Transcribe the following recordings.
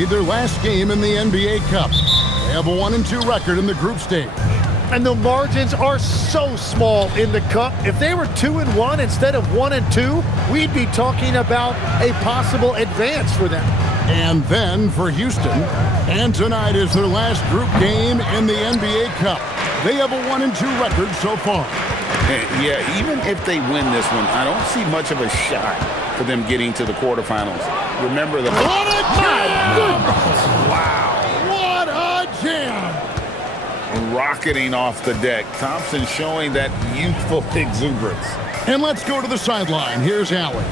played their last game in the NBA Cup. They have a 1-2 record in the group stage. And the margins are so small in the Cup. If they were 2-1 instead of 1-2, we'd be talking about a possible advance for them. And then for Houston, and tonight is their last group game in the NBA Cup. They have a 1-2 record so far. Yeah, even if they win this one, I don't see much of a shot for them getting to the quarterfinals. Remember the... What a jam! Wow. What a jam! Rocketing off the deck. Thompson showing that youthful exuberance. And let's go to the sideline. Here's Allie.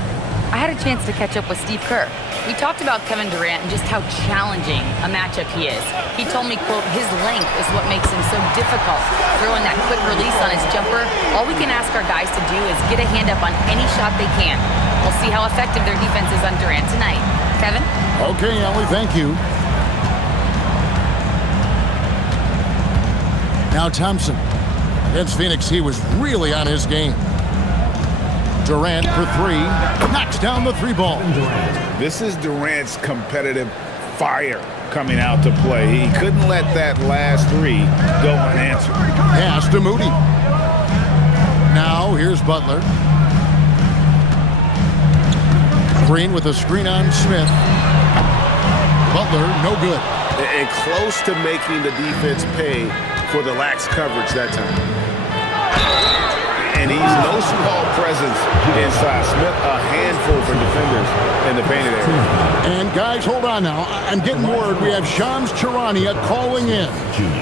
I had a chance to catch up with Steve Kerr. We talked about Kevin Durant and just how challenging a matchup he is. He told me, quote, his length is what makes him so difficult. Throwing that quick release on his jumper, all we can ask our guys to do is get a hand up on any shot they can. We'll see how effective their defense is on Durant tonight. Kevin? Okay, Allie, thank you. Now Thompson. Against Phoenix, he was really on his game. Durant for three. Knocks down the three ball. This is Durant's competitive fire coming out to play. He couldn't let that last three go unanswered. Pass to Moody. Now here's Butler. Green with a screen on Smith. Butler, no good. And close to making the defense pay for the lax coverage that time. And he's no small presence inside. Smith, a handful for defenders in the painted area. And guys, hold on now. I'm getting word we have Shams Charania calling in.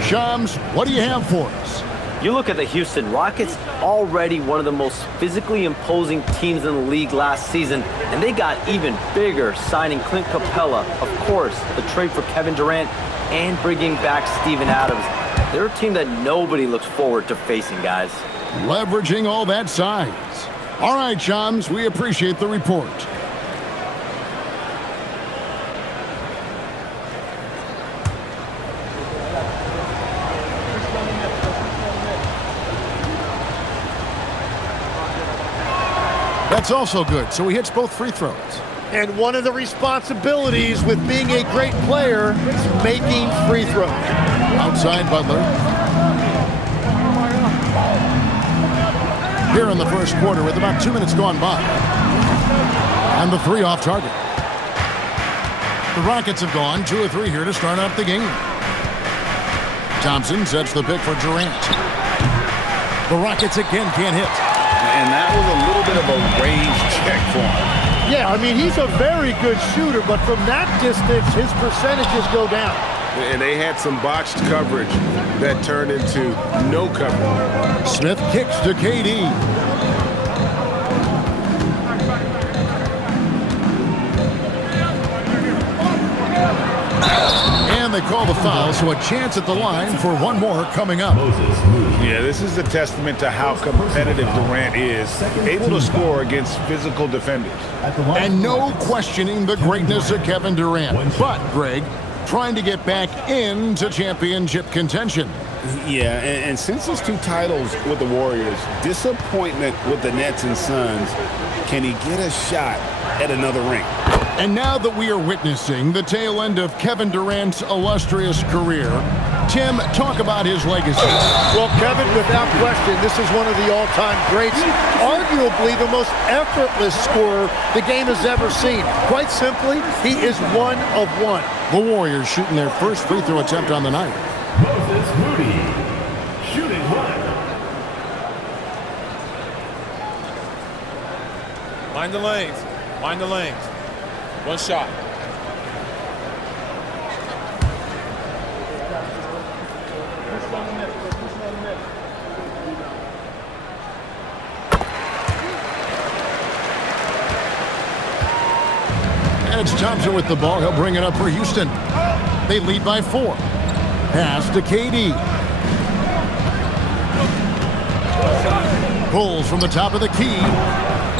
Shams, what do you have for us? You look at the Houston Rockets, already one of the most physically imposing teams in the league last season, and they got even bigger signing Clint Capella, of course, the trade for Kevin Durant, and bringing back Steven Adams. They're a team that nobody looks forward to facing, guys. Leveraging all that size. All right, Shams, we appreciate the report. That's also good, so he hits both free throws. And one of the responsibilities with being a great player is making free throws. Outside Butler. Here in the first quarter with about 2 minutes gone by. And the three off target. The Rockets have gone 2 of 3 here to start up the game. Thompson sets the pick for Durant. The Rockets again can't hit. And that was a little bit of a range check for him. Yeah, I mean, he's a very good shooter, but from that distance, his percentages go down. And they had some botched coverage that turned into no coverage. Smith kicks to KD. And they call the foul, so a chance at the line for one more coming up. Yeah, this is a testament to how competitive Durant is, able to score against physical defenders. And no questioning the greatness of Kevin Durant. But, Greg, trying to get back into championship contention. Yeah, and since his 2 titles with the Warriors, disappointment with the Nets and Suns, can he get a shot at another ring? And now that we are witnessing the tail end of Kevin Durant's illustrious career, Tim, talk about his legacy. Well, Kevin, without question, this is one of the all-time greats, arguably the most effortless scorer the game has ever seen. Quite simply, he is one of one. The Warriors shooting their first free throw attempt on the night. Moses Moody, shooting one. Mind the lanes. Mind the lanes. One shot. And it's Thompson with the ball. He'll bring it up for Houston. They lead by 4. Pass to KD. Pulls from the top of the key.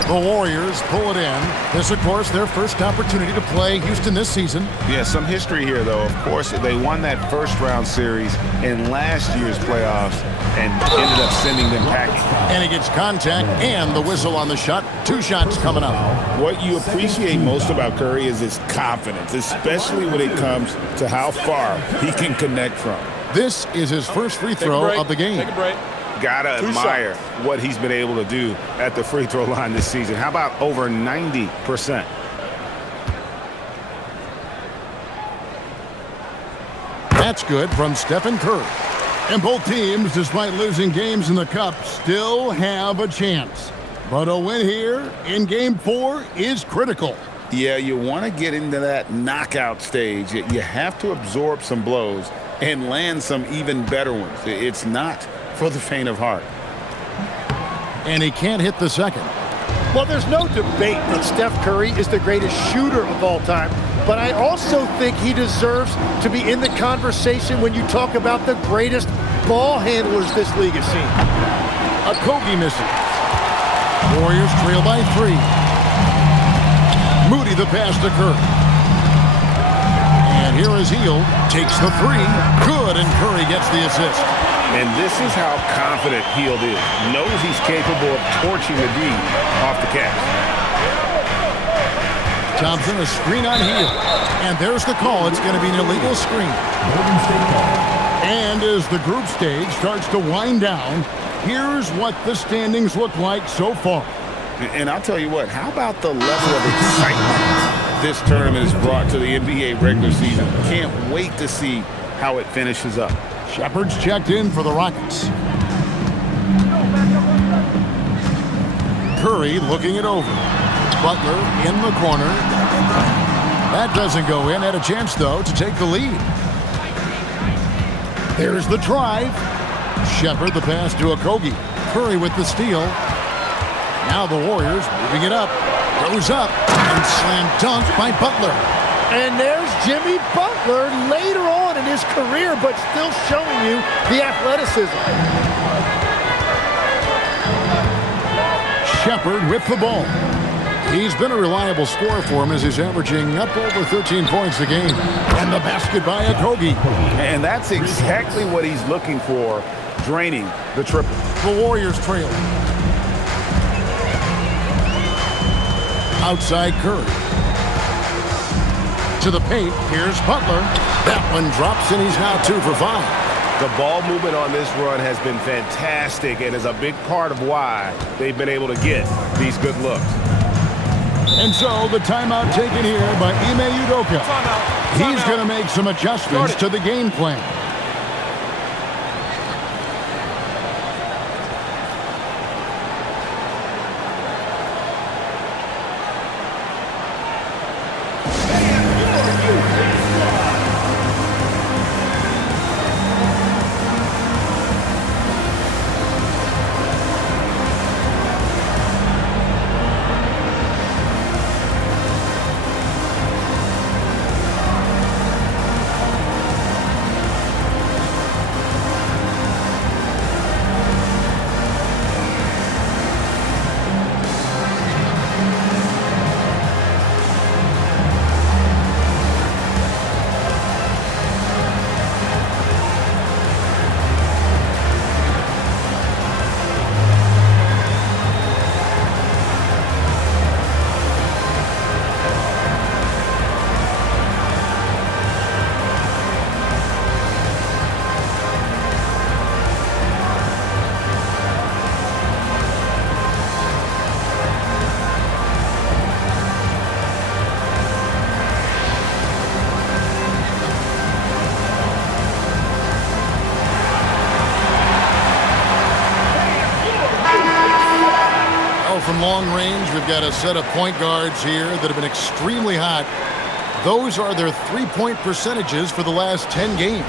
The Warriors pull it in. This, of course, their first opportunity to play Houston this season. Yeah, some history here, though. Of course, they won that first-round series in last year's playoffs and ended up sending them packing. And he gets contact and the whistle on the shot. 2 shots coming up. What you appreciate most about Curry is his confidence, especially when it comes to how far he can connect from. This is his first free throw of the game. Take a break. Gotta admire what he's been able to do at the free throw line this season. How about over 90%? That's good from Stephen Curry. And both teams, despite losing games in the Cup, still have a chance. But a win here in Game 4 is critical. Yeah, you want to get into that knockout stage. You have to absorb some blows and land some even better ones. It's not for the faint of heart. And he can't hit the second. Well, there's no debate that Steph Curry is the greatest shooter of all time, but I also think he deserves to be in the conversation when you talk about the greatest ball handlers this league has seen. Okogie misses. Warriors trail by 3. Moody the pass to Curry. And here is Hield. Takes the 3. Good, and Curry gets the assist. And this is how confident Hield is. Knows he's capable of torching the D off the catch. Thompson, a screen on Hield. And there's the call. It's going to be an illegal screen. And as the group stage starts to wind down, here's what the standings look like so far. And I'll tell you what, how about the level of excitement this tournament has brought to the NBA regular season? Can't wait to see how it finishes up. Shepard's checked in for the Rockets. Curry looking it over. Butler in the corner. That doesn't go in. Had a chance, though, to take the lead. There's the drive. Shepard the pass to Okogie. Curry with the steal. Now the Warriors moving it up. Goes up and slam dunk by Butler. And there's Jimmy Butler later on in his career, but still showing you the athleticism. Shepard with the ball. He's been a reliable scorer for him as he's averaging up over 13 points a game. And the basket by Okogie. And that's exactly what he's looking for, draining the triple. The Warriors trail. Outside Curry. To the paint, here's Butler. That one drops and he's now 2 for 5. The ball movement on this run has been fantastic and is a big part of why they've been able to get these good looks. And so the timeout taken here by Ime Udoka. He's going to make some adjustments to the game plan. From long range, we've got a set of point guards here that have been extremely hot. Those are their three-point percentages for the last 10 games.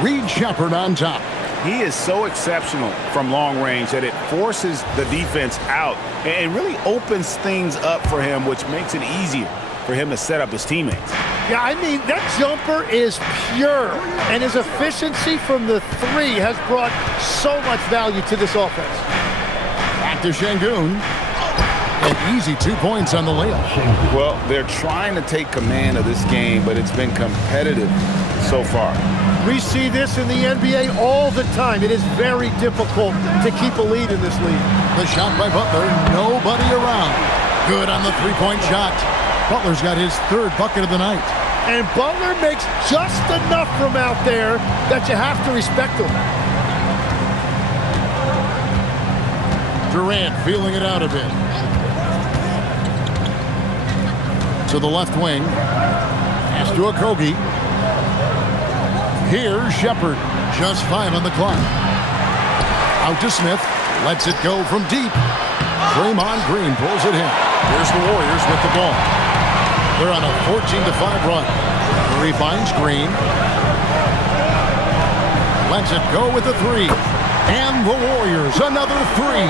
Reed Shepard on top. He is so exceptional from long range that it forces the defense out and really opens things up for him, which makes it easier for him to set up his teammates. Yeah, I mean, that jumper is pure, and his efficiency from the 3 has brought so much value to this offense. Back to Şengün. An easy 2 points on the layup. Well, they're trying to take command of this game, but it's been competitive so far. We see this in the NBA all the time. It is very difficult to keep a lead in this league. The shot by Butler, nobody around. Good on the three-point shot. Butler's got his third bucket of the night. And Butler makes just enough from out there that you have to respect him. Durant feeling it out a bit. To the left wing. Pass to Okogie. Here's Shepherd. Just 5 on the clock. Out to Smith. Lets it go from deep. Draymond Green pulls it in. Here's the Warriors with the ball. They're on a 14-5 run. Curry finds Green. Lets it go with a 3. And the Warriors, another 3.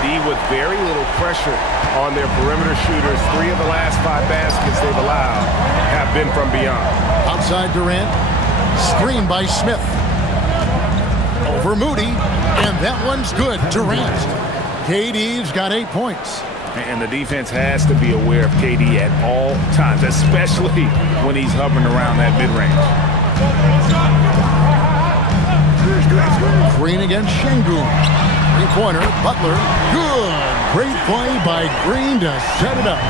D with very little pressure on their perimeter shooters. 3 of the last 5 baskets they've allowed have been from beyond. Outside Durant. Screen by Smith. Over Moody. And that one's good. Durant. KD's got 8 points. And the defense has to be aware of KD at all times, especially when he's hovering around that mid-range. Green against Şengün. Three-pointer, Butler. Good. Great play by Green to set it up.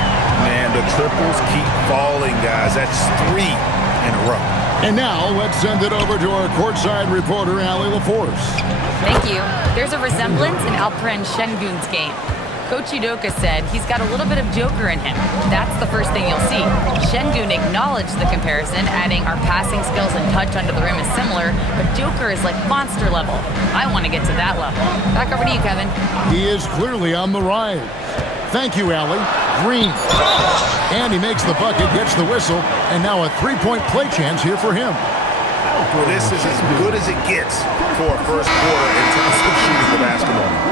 Man, the triples keep falling, guys. That's 3 in a row. And now let's send it over to our courtside reporter, Allie LaForce. Thank you. There's a resemblance in Alperen Şengün's game. Coach Udoka said he's got a little bit of Joker in him. That's the first thing you'll see. Şengün acknowledged the comparison, adding our passing skills and touch under the rim is similar, but Joker is like monster level. I want to get to that level. Back over to you, Kevin. He is clearly on the rise. Thank you, Allie. Green. And he makes the bucket, gets the whistle, and now a three-point play chance here for him. Well, this is as good as it gets for a first quarter in terms of shooting the basketball.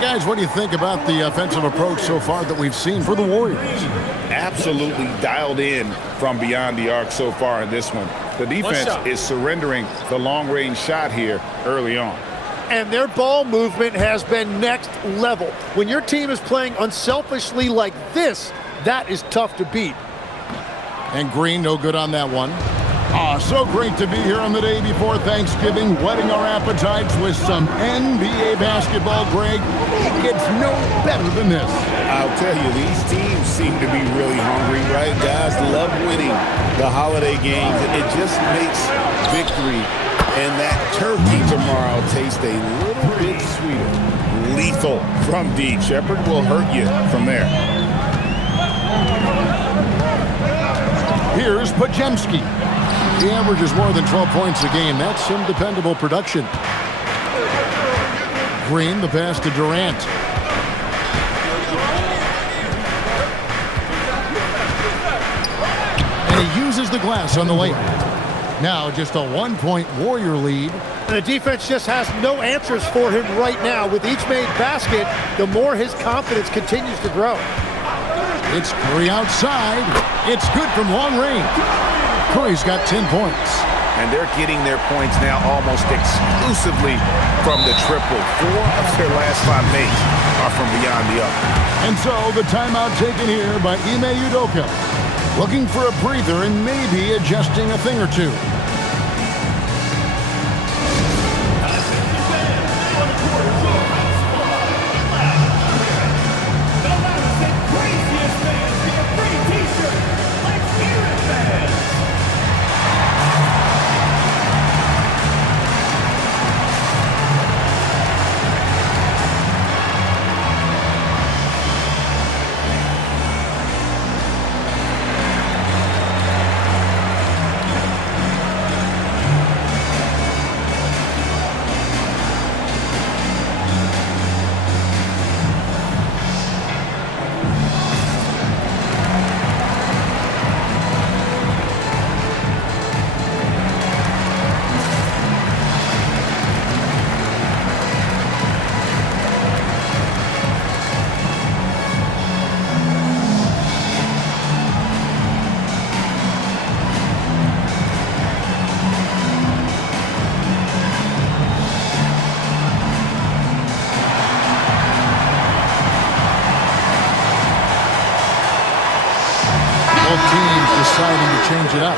Guys, what do you think about the offensive approach so far that we've seen for the Warriors? Absolutely dialed in from beyond the arc so far in this one. The defense is surrendering the long-range shot here early on. And their ball movement has been next level. When your team is playing unselfishly like this, that is tough to beat. And Green, no good on that one. So great to be here on the day before Thanksgiving, whetting our appetites with some NBA basketball, Greg. It gets no better than this. I'll tell you, these teams seem to be really hungry, right? Guys love winning the holiday games. It just makes victory and that turkey tomorrow taste a little bit sweeter. Lethal from deep. Shepherd will hurt you from there. Here's Podziemski. He averages more than 12 points a game. That's some dependable production. Green, the pass to Durant. And he uses the glass on the layup. Now just a 1-point Warrior lead. And the defense just has no answers for him right now. With each made basket, the more his confidence continues to grow. It's Curry outside. It's good from long range. Curry's got 10 points. And they're getting their points now almost exclusively from the triple. 4 of their last 5 makes are from beyond the arc. And so the timeout taken here by Ime Udoka. Looking for a breather and maybe adjusting a thing or two. deciding to change it up.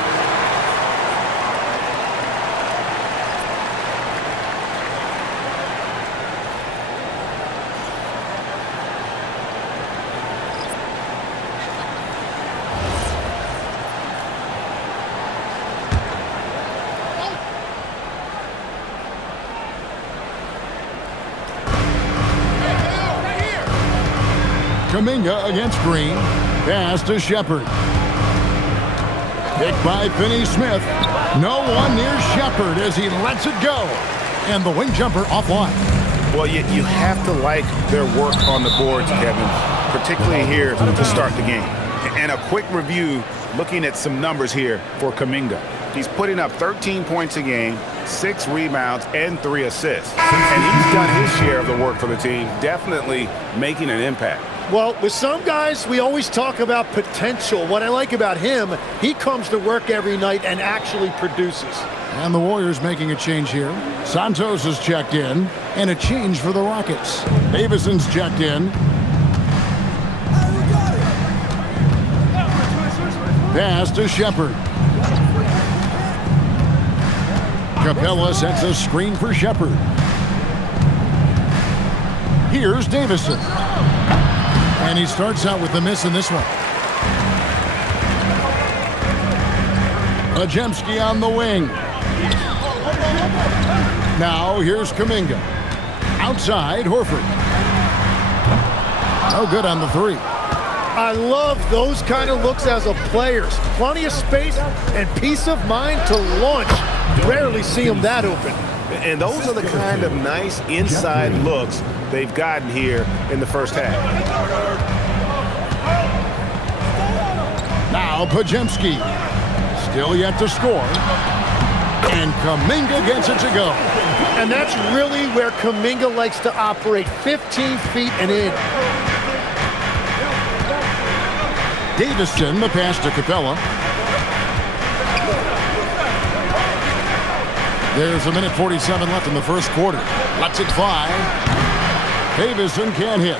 Kuminga against Green. Pass to Shepard. Picked by Finney-Smith. No one near Shepard as he lets it go. And the wing jumper offline. Well, you have to like their work on the boards, Kevin, particularly here to start the game. And a quick review looking at some numbers here for Kuminga. He's putting up 13 points a game, 6 rebounds, and 3 assists. And he's done his share of the work for the team, definitely making an impact. Well, with some guys, we always talk about potential. What I like about him, he comes to work every night and actually produces. And the Warriors making a change here. Santos is checked in, and a change for the Rockets. Davison's checked in. Pass to Shepard. Capella sets a screen for Shepard. Here's Davison. And he starts out with a miss in this one. Podziemski on the wing. Now here's Kuminga. Outside, Horford. No good on the three. I love those kind of looks as a player. Plenty of space and peace of mind to launch. Rarely see him that open. And those are the kind of nice inside looks they've gotten here in the first half. Now Podziemski. Still yet to score. And Kuminga gets it to go. And that's really where Kuminga likes to operate, 15 feet and in. Davison, the pass to Capella. There's 1:47 left in the first quarter. Lets it fly. Davison can't hit.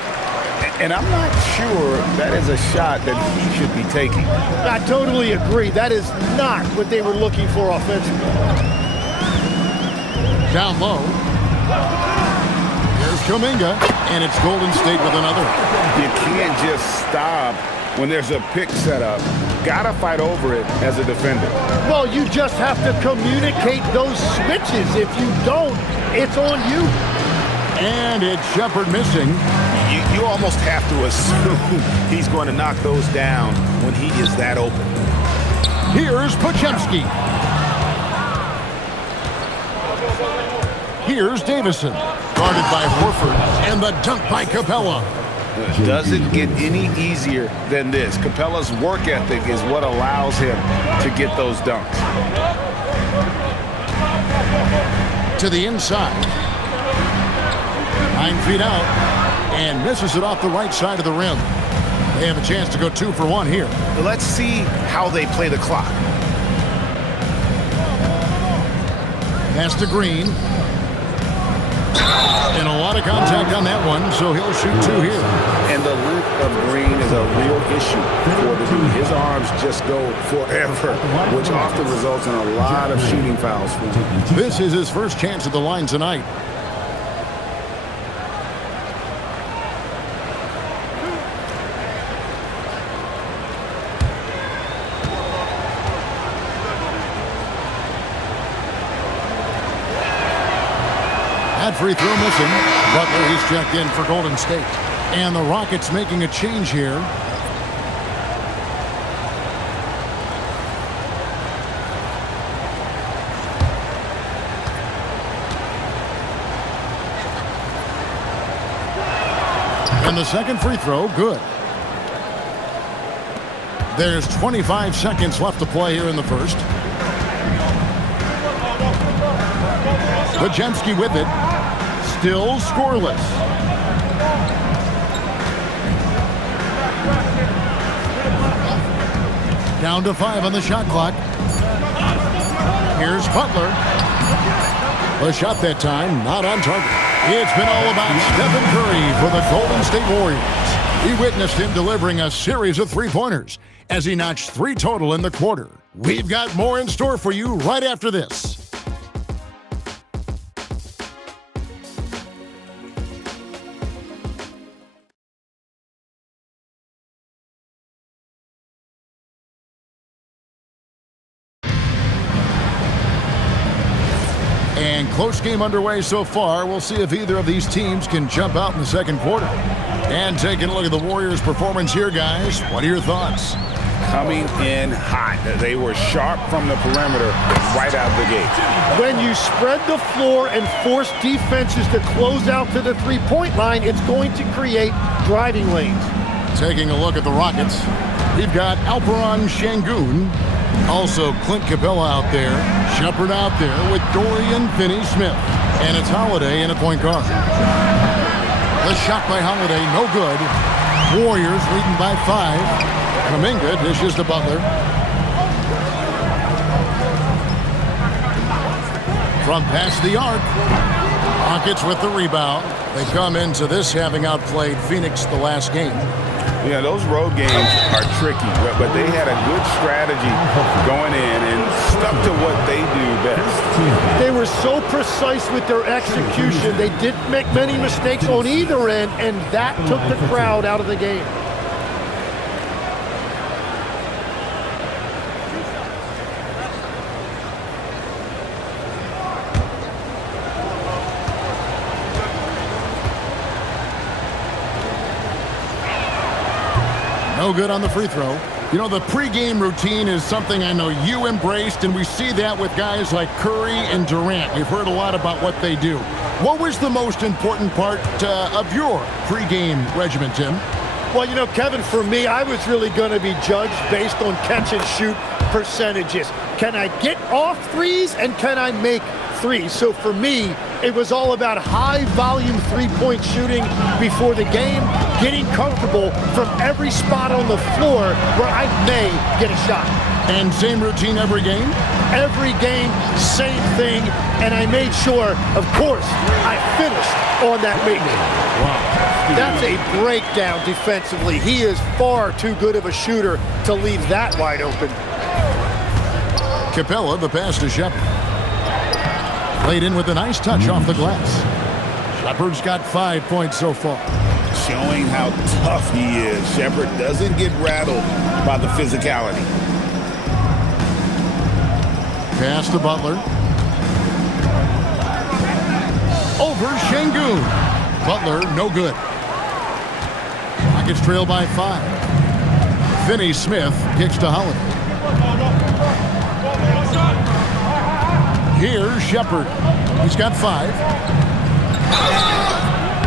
And I'm not sure that is a shot that he should be taking. I totally agree. That is not what they were looking for offensively. Down low. Here's Kuminga, and it's Golden State with another. You can't just stop when there's a pick set up. Gotta fight over it as a defender. Well, you just have to communicate those switches. If you don't, it's on you. And it's Shepard missing. You almost have to assume he's going to knock those down when he is that open. Here's Podziemski. Here's Davison. Guarded by Horford. And the dunk by Capella. It doesn't get any easier than this. Capella's work ethic is what allows him to get those dunks. To the inside. 9 feet out. And misses it off the right side of the rim. They have a chance to go 2 for 1 here. Let's see how they play the clock. Pass to Green. And a lot of contact on that one, so he'll shoot 2 here. And the length of Green is a real issue for the dude. His arms just go forever, which often results in a lot of shooting fouls for him. This is his first chance at the line tonight. That free throw missing. Butler, he's checked in for Golden State. And the Rockets making a change here. And the second free throw, good. There's 25 seconds left to play here in the first. Podziemski with it. Still scoreless. Down to 5 on the shot clock. Here's Butler. The shot that time, not on target. It's been all about Stephen Curry for the Golden State Warriors. He witnessed him delivering a series of three-pointers as he notched 3 total in the quarter. We've got more in store for you right after this. And close game underway so far. We'll see if either of these teams can jump out in the second quarter. And taking a look at the Warriors' performance here, guys. What are your thoughts? Coming in hot. They were sharp from the perimeter right out of the gate. When you spread the floor and force defenses to close out to the three-point line, it's going to create driving lanes. Taking a look at the Rockets, we've got Alperon Şengün. Also, Clint Capella out there. Shepherd out there with Dorian Finney-Smith. And it's Holiday in a point guard. The shot by Holiday, no good. Warriors leading by 5. Kuminga dishes to Butler. From past the arc. Rockets with the rebound. They come into this having outplayed Phoenix the last game. Yeah, those road games are tricky, but they had a good strategy going in and stuck to what they do best. They were so precise with their execution. They didn't make many mistakes on either end, and that took the crowd out of the game. No good on the free throw. You know, the pregame routine is something I know you embraced, and we see that with guys like Curry and Durant. We've heard a lot about what they do. What was the most important part of your pregame regimen, Tim? Well, you know, Kevin, for me, I was really going to be judged based on catch-and-shoot percentages. Can I get off threes, and can I make threes? So for me, it was all about high-volume three-point shooting before the game, getting comfortable from every spot on the floor where I may get a shot. And same routine every game? Every game, same thing, and I made sure, of course, I finished on that week. Wow. That's a breakdown defensively. He is far too good of a shooter to leave that wide open. Capella, the pass to Shepherd. Played in with a nice touch off the glass. Shepherd's got 5 points so far. Showing how tough he is. Shepherd doesn't get rattled by the physicality. Pass to Butler. Over Şengün. Butler, no good. Rockets trail by 5. Finney-Smith kicks to Holiday. Here's Shepherd. He's got 5.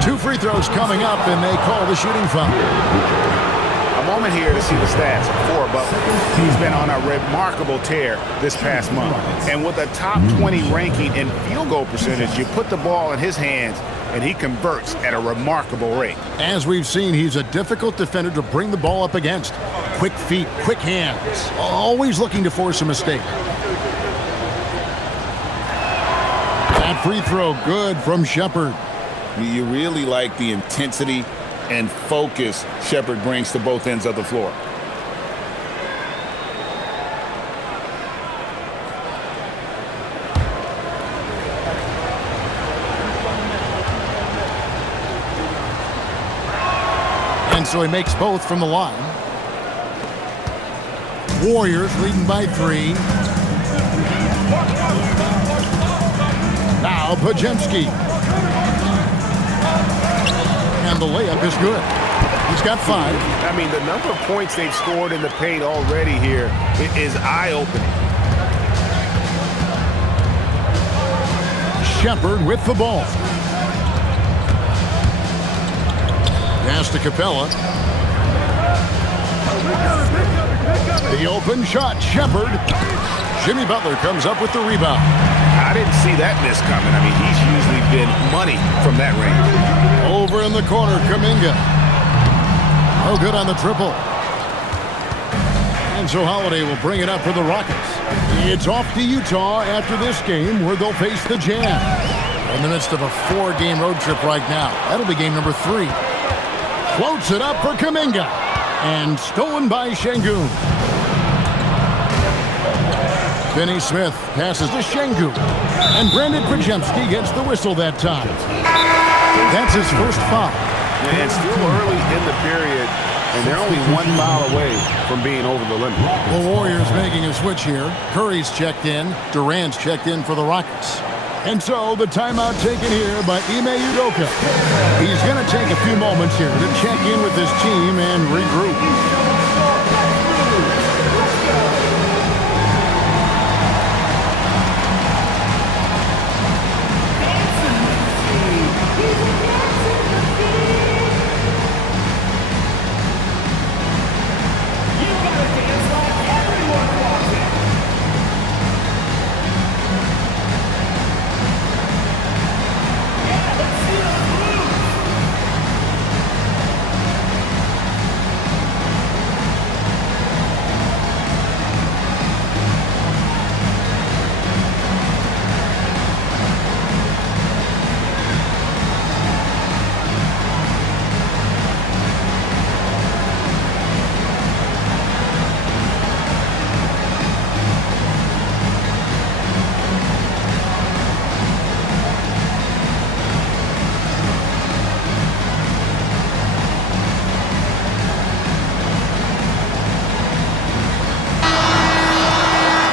2 free throws coming up, and they call the shooting foul. A moment here to see the stats for Butler. He's been on a remarkable tear this past month. And with a top 20 ranking in field goal percentage, you put the ball in his hands, and he converts at a remarkable rate. As we've seen, he's a difficult defender to bring the ball up against. Quick feet, quick hands, always looking to force a mistake. That free throw good from Shepherd. You really like the intensity and focus Shepherd brings to both ends of the floor. And so he makes both from the line. Warriors leading by 3. Now Podziemski. And the layup is good. He's got 5. I mean, the number of points they've scored in the paint already here is eye-opening. Shepherd with the ball. Pass to Capella. The open shot, Shepherd. Jimmy Butler comes up with the rebound. I didn't see that miss coming. I mean, he's usually been money from that range. Over in the corner, Kuminga. No good on the triple. And so Holiday will bring it up for the Rockets. It's off to Utah after this game where they'll face the Jazz. In the midst of a 4-game road trip right now. That'll be game number 3. Floats it up for Kuminga. And stolen by Şengün. Finney Smith passes to Şengün. And Brandon Podziemski gets the whistle that time. That's his first foul. And still early in the period, and they're only one foul away from being over the limit. The Warriors making a switch here. Curry's checked in. Durant's checked in for the Rockets. And so the timeout taken here by Ime Udoka. He's going to take a few moments here to check in with his team and regroup.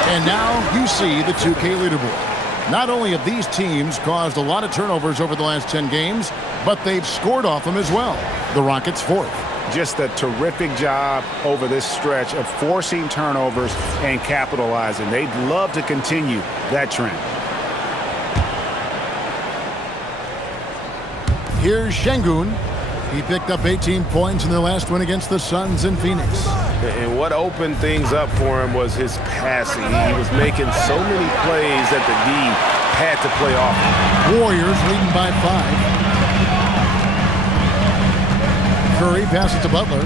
And now you see the 2K leaderboard. Not only have these teams caused a lot of turnovers over the last 10 games, but they've scored off them as well. The Rockets fourth. Just a terrific job over this stretch of forcing turnovers and capitalizing. They'd love to continue that trend. Here's Şengün. He picked up 18 points in their last win against the Suns in Phoenix. And what opened things up for him was his passing. He was making so many plays that the D had to play off him. Warriors leading by 5. Curry passes to Butler.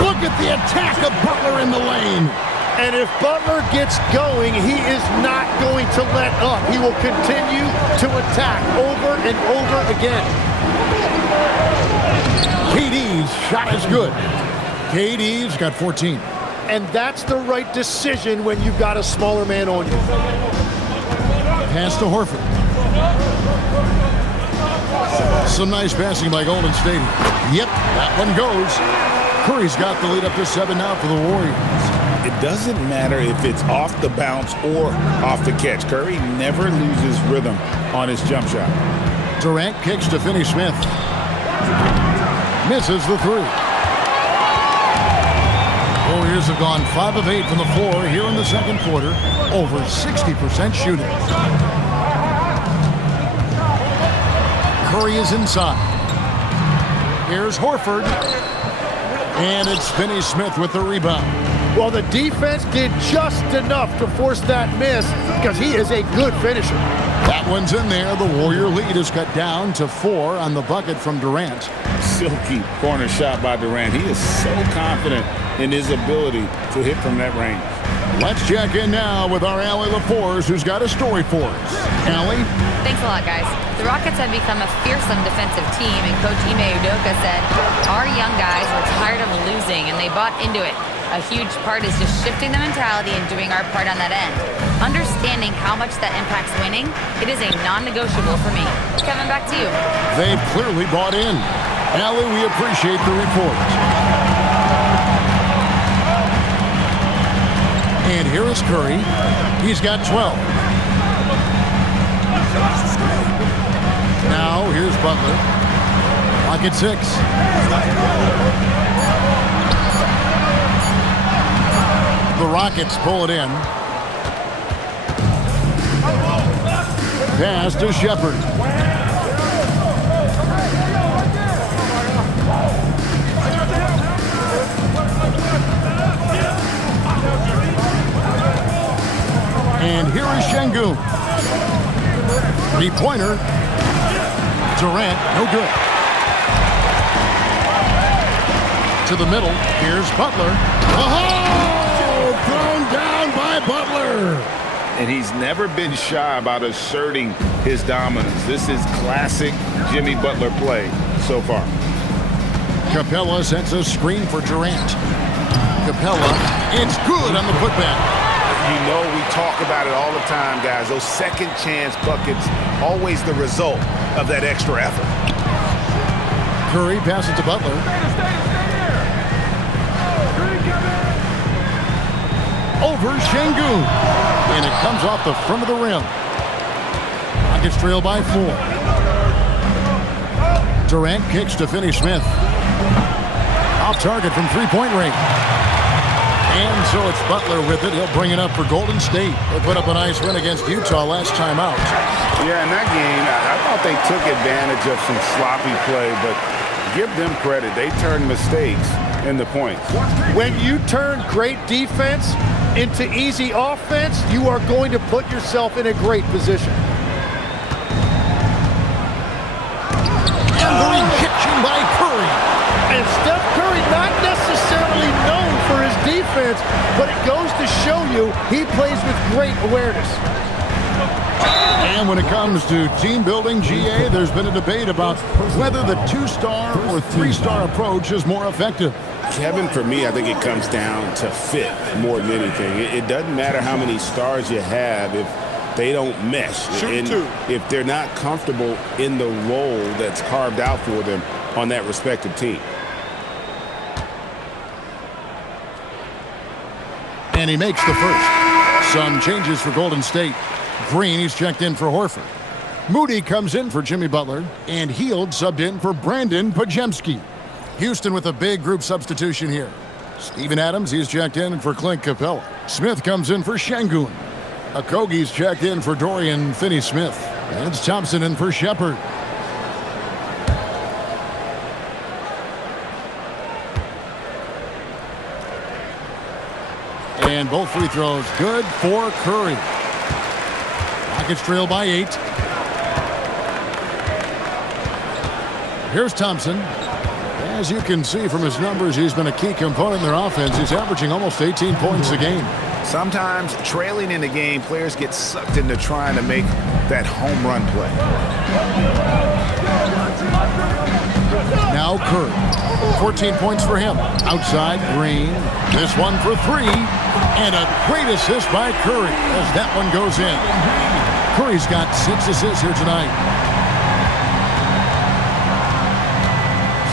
Look at the attack of Butler in the lane. And if Butler gets going, he is not going to let up. He will continue to attack over and over again. KD's shot is good. KD's got 14. And that's the right decision when you've got a smaller man on you. Pass to Horford. Some nice passing by Golden State. Yep, that one goes. Curry's got the lead up to 7 now for the Warriors. It doesn't matter if it's off the bounce or off the catch. Curry never loses rhythm on his jump shot. Durant kicks to Finney Smith. Misses the 3. Warriors have gone 5 of 8 from the floor here in the second quarter. Over 60% shooting. Curry is inside. Here's Horford. And it's Finney Smith with the rebound. Well, the defense did just enough to force that miss because he is a good finisher. That one's in there. The Warrior lead is cut down to 4 on the bucket from Durant. Silky corner shot by Durant. He is so confident in his ability to hit from that range. Let's check in now with our Allie LaForce, who's got a story for us. Allie? Thanks a lot, guys. The Rockets have become a fearsome defensive team, and Coach Ime Udoka said, our young guys were tired of losing, and they bought into it. A huge part is just shifting the mentality and doing our part on that end. Understanding how much that impacts winning, it is a non-negotiable for me. Kevin, back to you. They've clearly bought in. Allie, we appreciate the report. And here is Curry. He's got 12. Now here's Butler. Clock at 6. The Rockets pull it in. Pass to Shepard. And here is Şengün. 3-pointer. Durant, no good. To the middle. Here's Butler. Oh! Thrown down by Butler. And he's never been shy about asserting his dominance. This is classic Jimmy Butler play. so far. Capella sets a screen for Durant. Capella, it's good on the putback. You know, we talk about it all the time, guys. Those second chance buckets, always the result of that extra effort. Curry passes to Butler. Over Şengün. And it comes off the front of the rim. Rockets trail by 4. Durant kicks to Finney-Smith. Off target from three-point range. And so it's Butler with it. He'll bring it up for Golden State. They put up a nice win against Utah last time out. Yeah, in that game, I thought they took advantage of some sloppy play, but give them credit. They turned mistakes into points. When you turn great defense into easy offense, you are going to put yourself in a great position. And the rejection by Curry. And Steph Curry, not necessarily known for his defense, but it goes to show you he plays with great awareness. And when it comes to team building, GA, there's been a debate about whether the 2-star or 3-star approach is more effective. Kevin, for me, I think it comes down to fit more than anything. It doesn't matter how many stars you have if they don't mesh. And if they're not comfortable in the role that's carved out for them on that respective team. And he makes the first. Some changes for Golden State. Green, he's checked in for Horford. Moody comes in for Jimmy Butler. And Hield subbed in for Brandon Podziemski. Houston with a big group substitution here. Steven Adams, he's checked in for Clint Capella. Smith comes in for Şengün. Okogie's checked in for Dorian Finney-Smith. And it's Thompson in for Shepherd. And both free throws good for Curry. Rockets trail by 8. Here's Thompson. As you can see from his numbers, he's been a key component in their offense. He's averaging almost 18 points a game. Sometimes trailing in the game, players get sucked into trying to make that home run play. Now Curry. 14 points for him. Outside, Green. This one for 3. And a great assist by Curry as that one goes in. Curry's got 6 assists here tonight.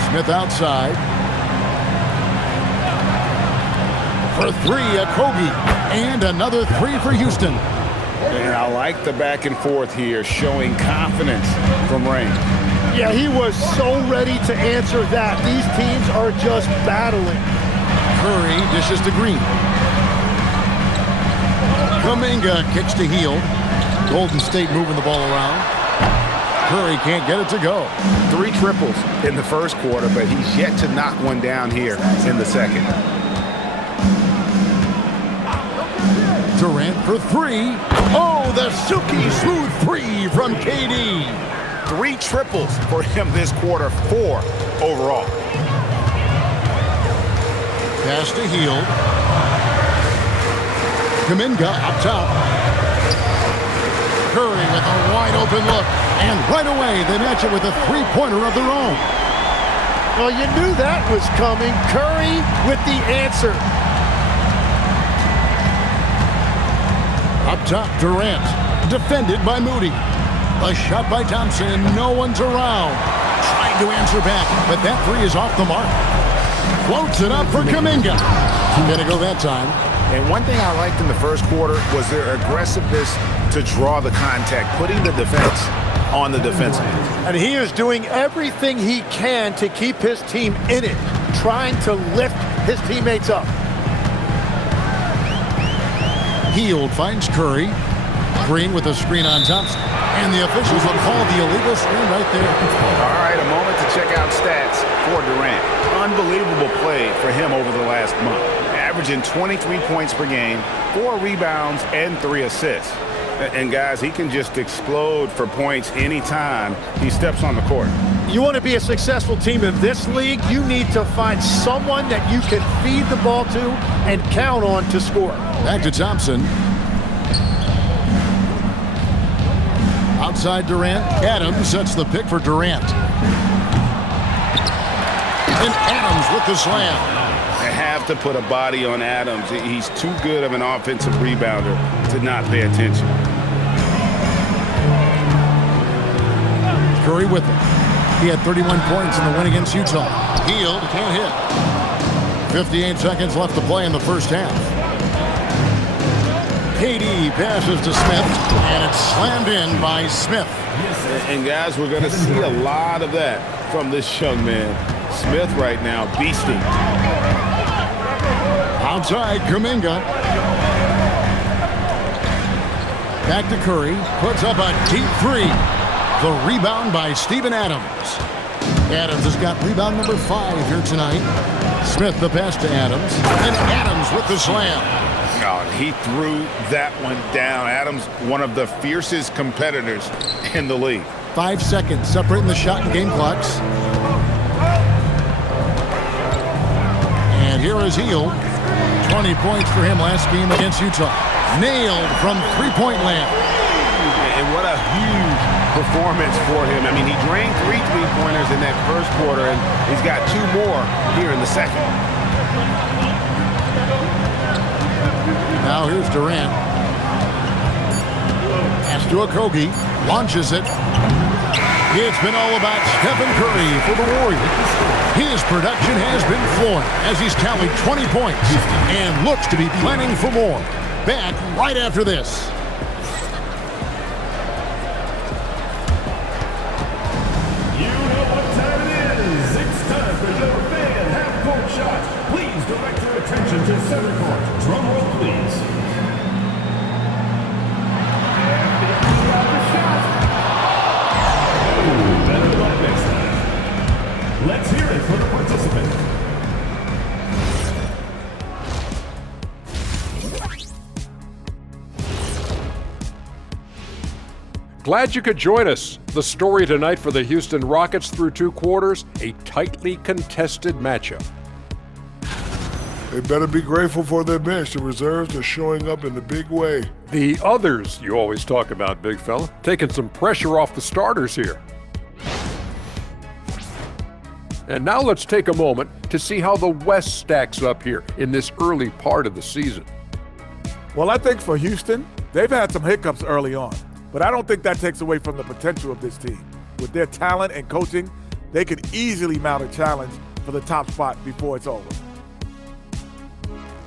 Smith outside. For 3, Okogie. And another 3 for Houston. And I like the back and forth here, showing confidence from Rain. Yeah, he was so ready to answer that. These teams are just battling. Curry dishes to Green. Kuminga kicks to Hield. Golden State moving the ball around. Curry can't get it to go. 3 triples in the first quarter, but he's yet to knock one down here in the second. Durant for 3. Oh, the silky smooth 3 from KD. 3 triples for him this quarter, 4 overall. Pass to Hield. Kuminga up top. Curry with a wide open look. And right away, they match it with a 3-pointer of their own. Well, you knew that was coming. Curry with the answer. Up top, Durant. Defended by Moody. A shot by Thompson. No one's around. Trying to answer back, but that 3 is off the mark. Floats it up for Kuminga. Gonna go that time. And one thing I liked in the first quarter was their aggressiveness to draw the contact, putting the defense on the defensive end. And he is doing everything he can to keep his team in it, trying to lift his teammates up. Hield finds Curry. Green with a screen on Thompson. And the officials will call the illegal screen right there. All right, a moment to check out stats for Durant. Unbelievable play for him over the last month. Averaging 23 points per game, 4 rebounds, and 3 assists. And guys, he can just explode for points anytime he steps on the court. You want to be a successful team in this league, you need to find someone that you can feed the ball to and count on to score. Back to Thompson. Outside Durant. Adams sets the pick for Durant. And Adams with the slam. They have to put a body on Adams. He's too good of an offensive rebounder to not pay attention. Curry with it. He had 31 points in the win against Utah. Hield, can't hit. 58 seconds left to play in the first half. KD passes to Smith, and it's slammed in by Smith. And guys, we're going to see a lot of that from this young man. Smith right now beasting. Outside, Kuminga. Back to Curry. Puts up a deep three. The rebound by Steven Adams. Adams has got rebound number 5 here tonight. Smith the pass to Adams. And Adams with the slam. God, he threw that one down. Adams, one of the fiercest competitors in the league. 5 seconds separating the shot and game clocks. And here is Hield. 20 points for him last game against Utah. Nailed from three-point land. And what a huge performance for him. I mean, he drained 3 3-pointers in that first quarter, and he's got 2 more here in the second. Now here's Durant. Pass to Okogie. Launches it. It's been all about Stephen Curry for the Warriors. His production has been flowing as he's tallied 20 points and looks to be planning for more. Back right after this. You know what time it is. It's time for your fan half-court shot. Please direct your attention to center court. Drum roll, please. And figures out the shot. Oh, better luck next time. Let's hear it for the participant. Glad you could join us. The story tonight for the Houston Rockets through 2 quarters, a tightly contested matchup. They better be grateful for their bench. The reserves are showing up in a big way. The others you always talk about, big fella, taking some pressure off the starters here. And now let's take a moment to see how the West stacks up here in this early part of the season. Well, I think for Houston, they've had some hiccups early on. But I don't think that takes away from the potential of this team. With their talent and coaching, they could easily mount a challenge for the top spot before it's over.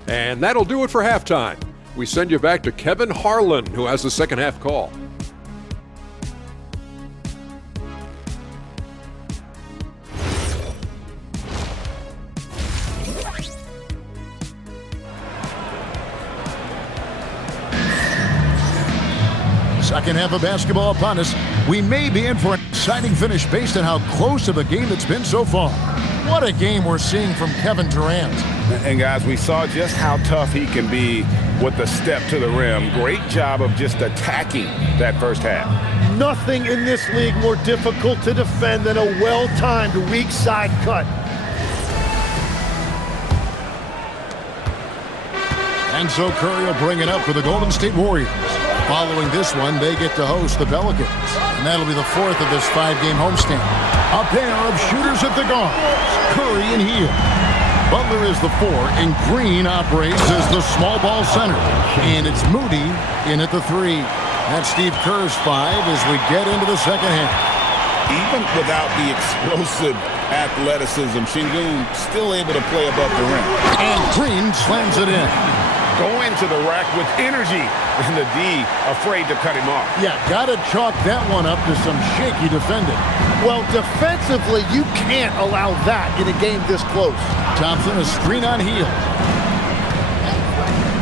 And that'll do it for halftime. We send you back to Kevin Harlan, who has the second half call. Second half of basketball upon us. We may be in for an exciting finish based on how close of a game it's been so far. What a game we're seeing from Kevin Durant. And guys, we saw just how tough he can be with the step to the rim. Great job of just attacking that first half. Nothing in this league more difficult to defend than a well-timed weak side cut. And so Curry will bring it up for the Golden State Warriors. Following this one, they get to host the Pelicans. And that'll be the 4th of this 5-game homestand. A pair of shooters at the guards, Curry and Hield. Butler is the 4, and Green operates as the small ball center. And it's Moody in at the 3. That's Steve Kerr's 5 as we get into the second half. Even without the explosive athleticism, Şengün still able to play above the rim. And Green slams it in. Going to the rack with energy, and the D afraid to cut him off. Yeah, gotta chalk that one up to some shaky defending. Well, defensively, you can't allow that in a game this close. Thompson, a screen on Hield.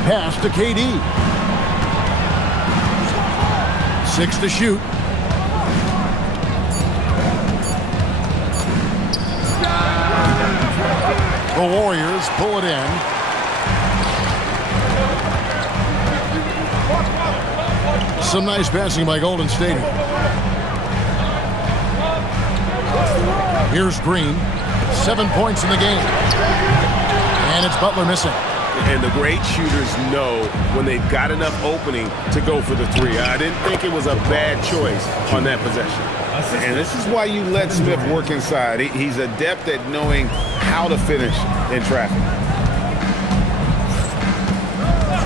Pass to KD. 6 to shoot. The Warriors pull it in. Some nice passing by Golden State. Here's Green. 7 points in the game. And it's Butler missing. And the great shooters know when they've got enough opening to go for the three. I didn't think it was a bad choice on that possession. And this is why you let Smith work inside. He's adept at knowing how to finish in traffic.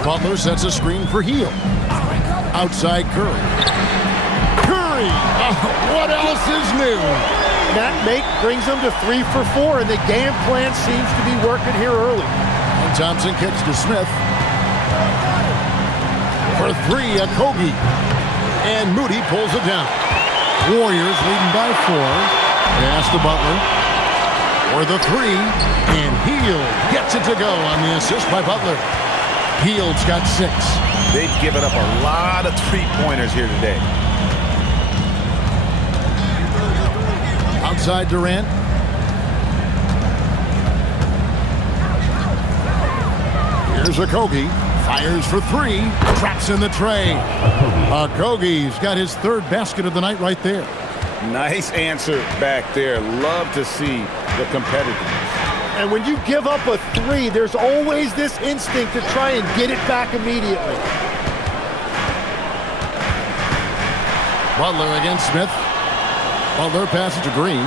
Butler sets a screen for Hield. Outside Curry. Curry! What else is new? That make brings them to 3 for 4, and the game plan seems to be working here early. And Thompson kicks to Smith. For 3, Okogie. And Moody pulls it down. Warriors leading by 4. Pass to Butler. For the 3. And Hield gets it to go on the assist by Butler. Hield's got 6. They've given up a lot of three-pointers here today. Outside Durant. Here's Okogie. Fires for 3. Traps in the tray. Okogie's got his 3rd basket of the night right there. Nice answer back there. Love to see the competitiveness. And when you give up a 3, there's always this instinct to try and get it back immediately. Butler against Smith. Butler passes to Green.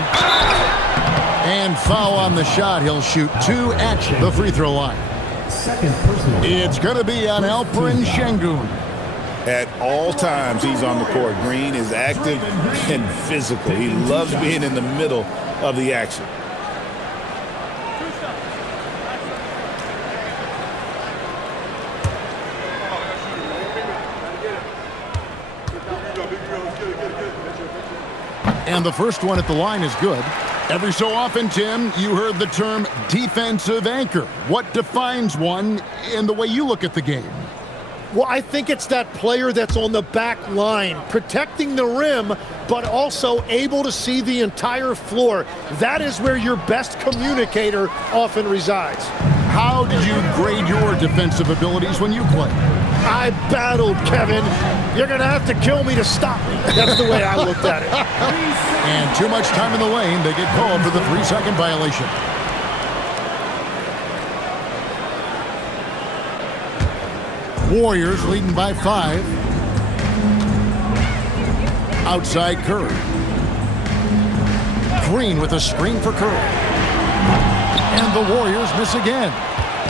And foul on the shot. He'll shoot 2 at the free throw line. It's going to be on Alperen Şengün. At all times, he's on the court. Green is active and physical. He loves being in the middle of the action. And the first one at the line is good. Every so often, Tim, you heard the term defensive anchor. What defines one in the way you look at the game? Well, I think it's that player that's on the back line, protecting the rim, but also able to see the entire floor. That is where your best communicator often resides. How did you grade your defensive abilities when you played? I battled, Kevin. You're going to have to kill me to stop me. That's the way I looked at it. And too much time in the lane. They get called for the 3-second violation. Warriors leading by 5. Outside Curry. Green with a screen for Curry. And the Warriors miss again.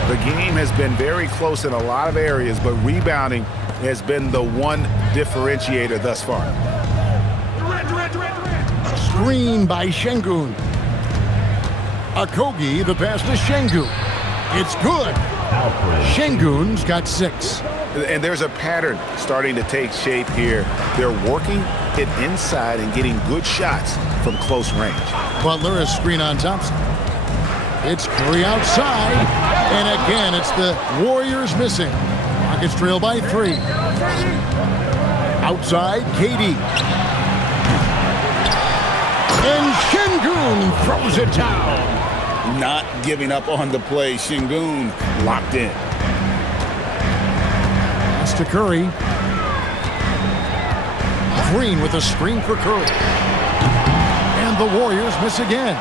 The game has been very close in a lot of areas, but rebounding has been the one differentiator thus far. Screen by Şengün. Okogie, the pass to Şengün. It's good. Şengün's got 6. And there's a pattern starting to take shape here. They're working it inside and getting good shots from close range. Butler is screen on Thompson. It's Curry outside. And again, it's the Warriors missing. Rockets trail by 3. Outside, KD. And Şengün throws it down. Not giving up on the play. Şengün locked in. Pass to Curry. Green with a screen for Curry. And the Warriors miss again.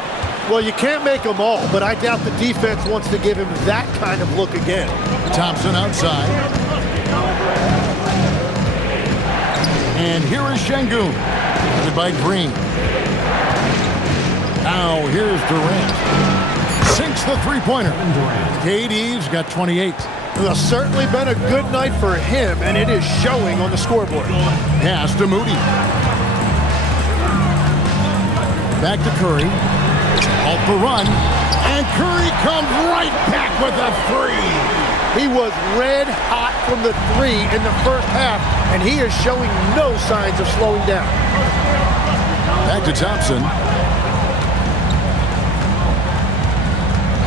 Well, you can't make them all, but I doubt the defense wants to give him that kind of look again. Thompson outside. And here is Şengün. Headed by Green. Now here's Durant. Sinks the three-pointer. KD's got 28. Well, certainly been a good night for him, and it is showing on the scoreboard. Pass to Moody. Back to Curry. Off the run. And Curry comes right back with a 3. He was red hot from the 3 in the first half, and he is showing no signs of slowing down. Back to Thompson.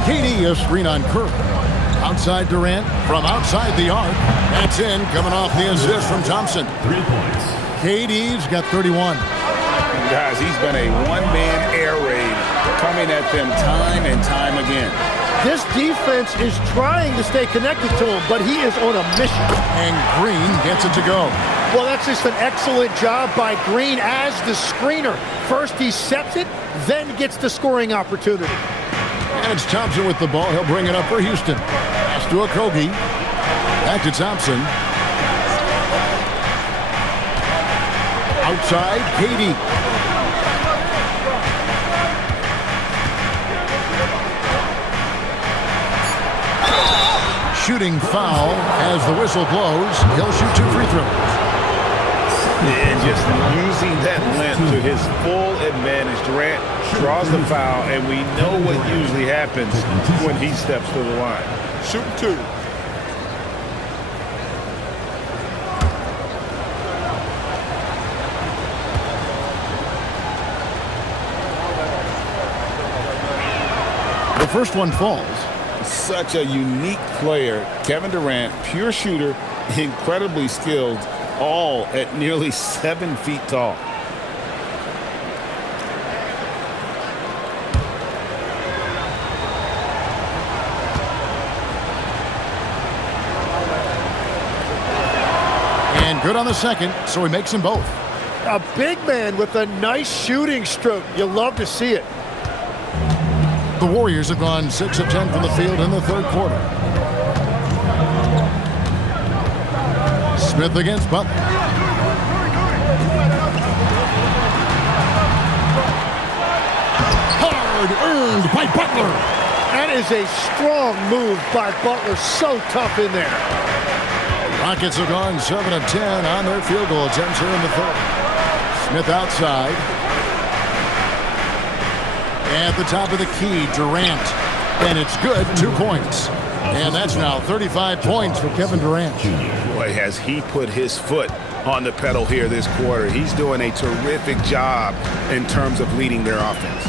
KD a screen on Curry. Outside Durant from outside the arc. That's in, coming off the assist from Thompson. 3 points. KD's got 31. Guys, he's been a one-man air raid coming at them time and time again. This defense is trying to stay connected to him, but he is on a mission. And Green gets it to go. Well, that's just an excellent job by Green as the screener. First he sets it, then gets the scoring opportunity. And it's Thompson with the ball. He'll bring it up for Houston. Pass Pass to Okogie. Back to Thompson. Outside, Katie. Shooting foul as the whistle blows. He'll shoot 2 free throws. And just using that length to his full advantage. Durant draws the foul, and we know what usually happens when he steps to the line. Shooting 2. The first one falls. Such a unique player. Kevin Durant, pure shooter, incredibly skilled, all at nearly 7 feet tall. And good on the second, so he makes them both. A big man with a nice shooting stroke. You love to see it. The Warriors have gone 6 of 10 from the field in the third quarter. Smith against Butler. Hard earned by Butler. That is a strong move by Butler. So tough in there. Rockets have gone 7 of 10 on their field goal attempts here in the third. Smith outside. At the top of the key, Durant. And it's good, 2 points. And that's now 35 points for Kevin Durant. Boy, has he put his foot on the pedal here this quarter. He's doing a terrific job in terms of leading their offense.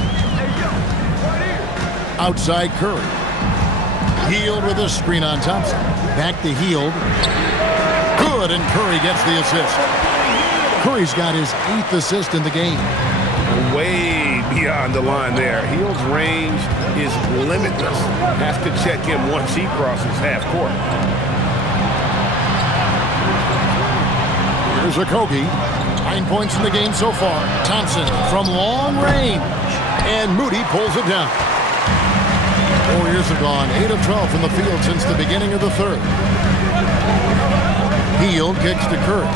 Outside Curry. Hield with a screen on Thompson. Back to Hield. Good, and Curry gets the assist. Curry's got his 8th assist in the game. Way beyond the line there. Hield's range is limitless. Has to check him once he crosses half court. Here's Okogie. 9 points in the game so far. Thompson from long range. And Moody pulls it down. Warriors have gone 8 of 12 from the field since the beginning of the third. Hield kicks to Curry.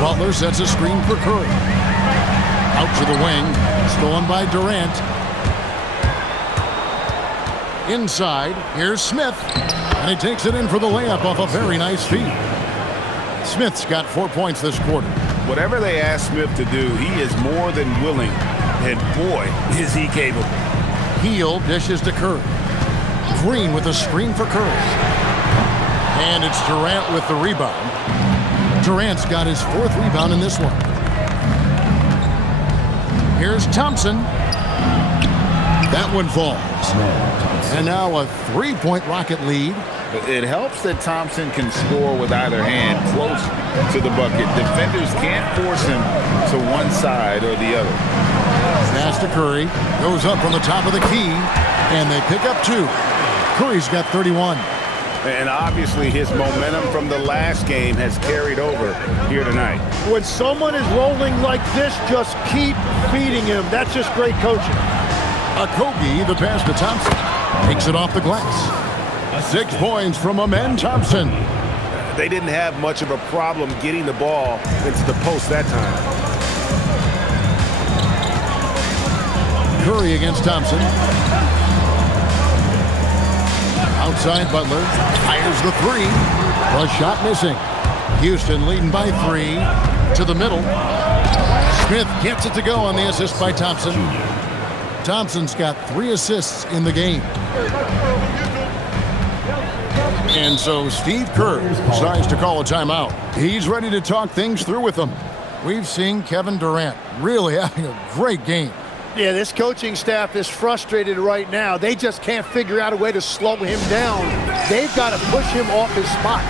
Butler sets a screen for Curry. Out to the wing. Stolen by Durant. Inside. Here's Smith. And he takes it in for the layup off a very nice feed. Smith's got 4 points this quarter. Whatever they ask Smith to do, he is more than willing. And boy, is he capable. Hield dishes to Curry. Green with a screen for Curry. And it's Durant with the rebound. Durant's got his 4th rebound in this one. Here's Thompson. That one falls. And now a 3-point Rocket lead. It helps that Thompson can score with either hand close to the bucket. Defenders can't force him to one side or the other. Pass to Curry. Goes up from the top of the key. And they pick up 2. Curry's got 31. And obviously his momentum from the last game has carried over here tonight. When someone is rolling like this, just keep feeding him. That's just great coaching. Okogie, the pass to Thompson. Takes it off the glass. 6 points from Amen Thompson. They didn't have much of a problem getting the ball into the post that time. Curry against Thompson. Outside Butler. Fires the 3. The shot missing. Houston leading by 3. To the middle. Smith gets it to go on the assist by Thompson. Thompson's got 3 assists in the game. And so Steve Kerr decides to call a timeout. He's ready to talk things through with them. We've seen Kevin Durant really having a great game. Yeah, this coaching staff is frustrated right now. They just can't figure out a way to slow him down. They've got to push him off his spot.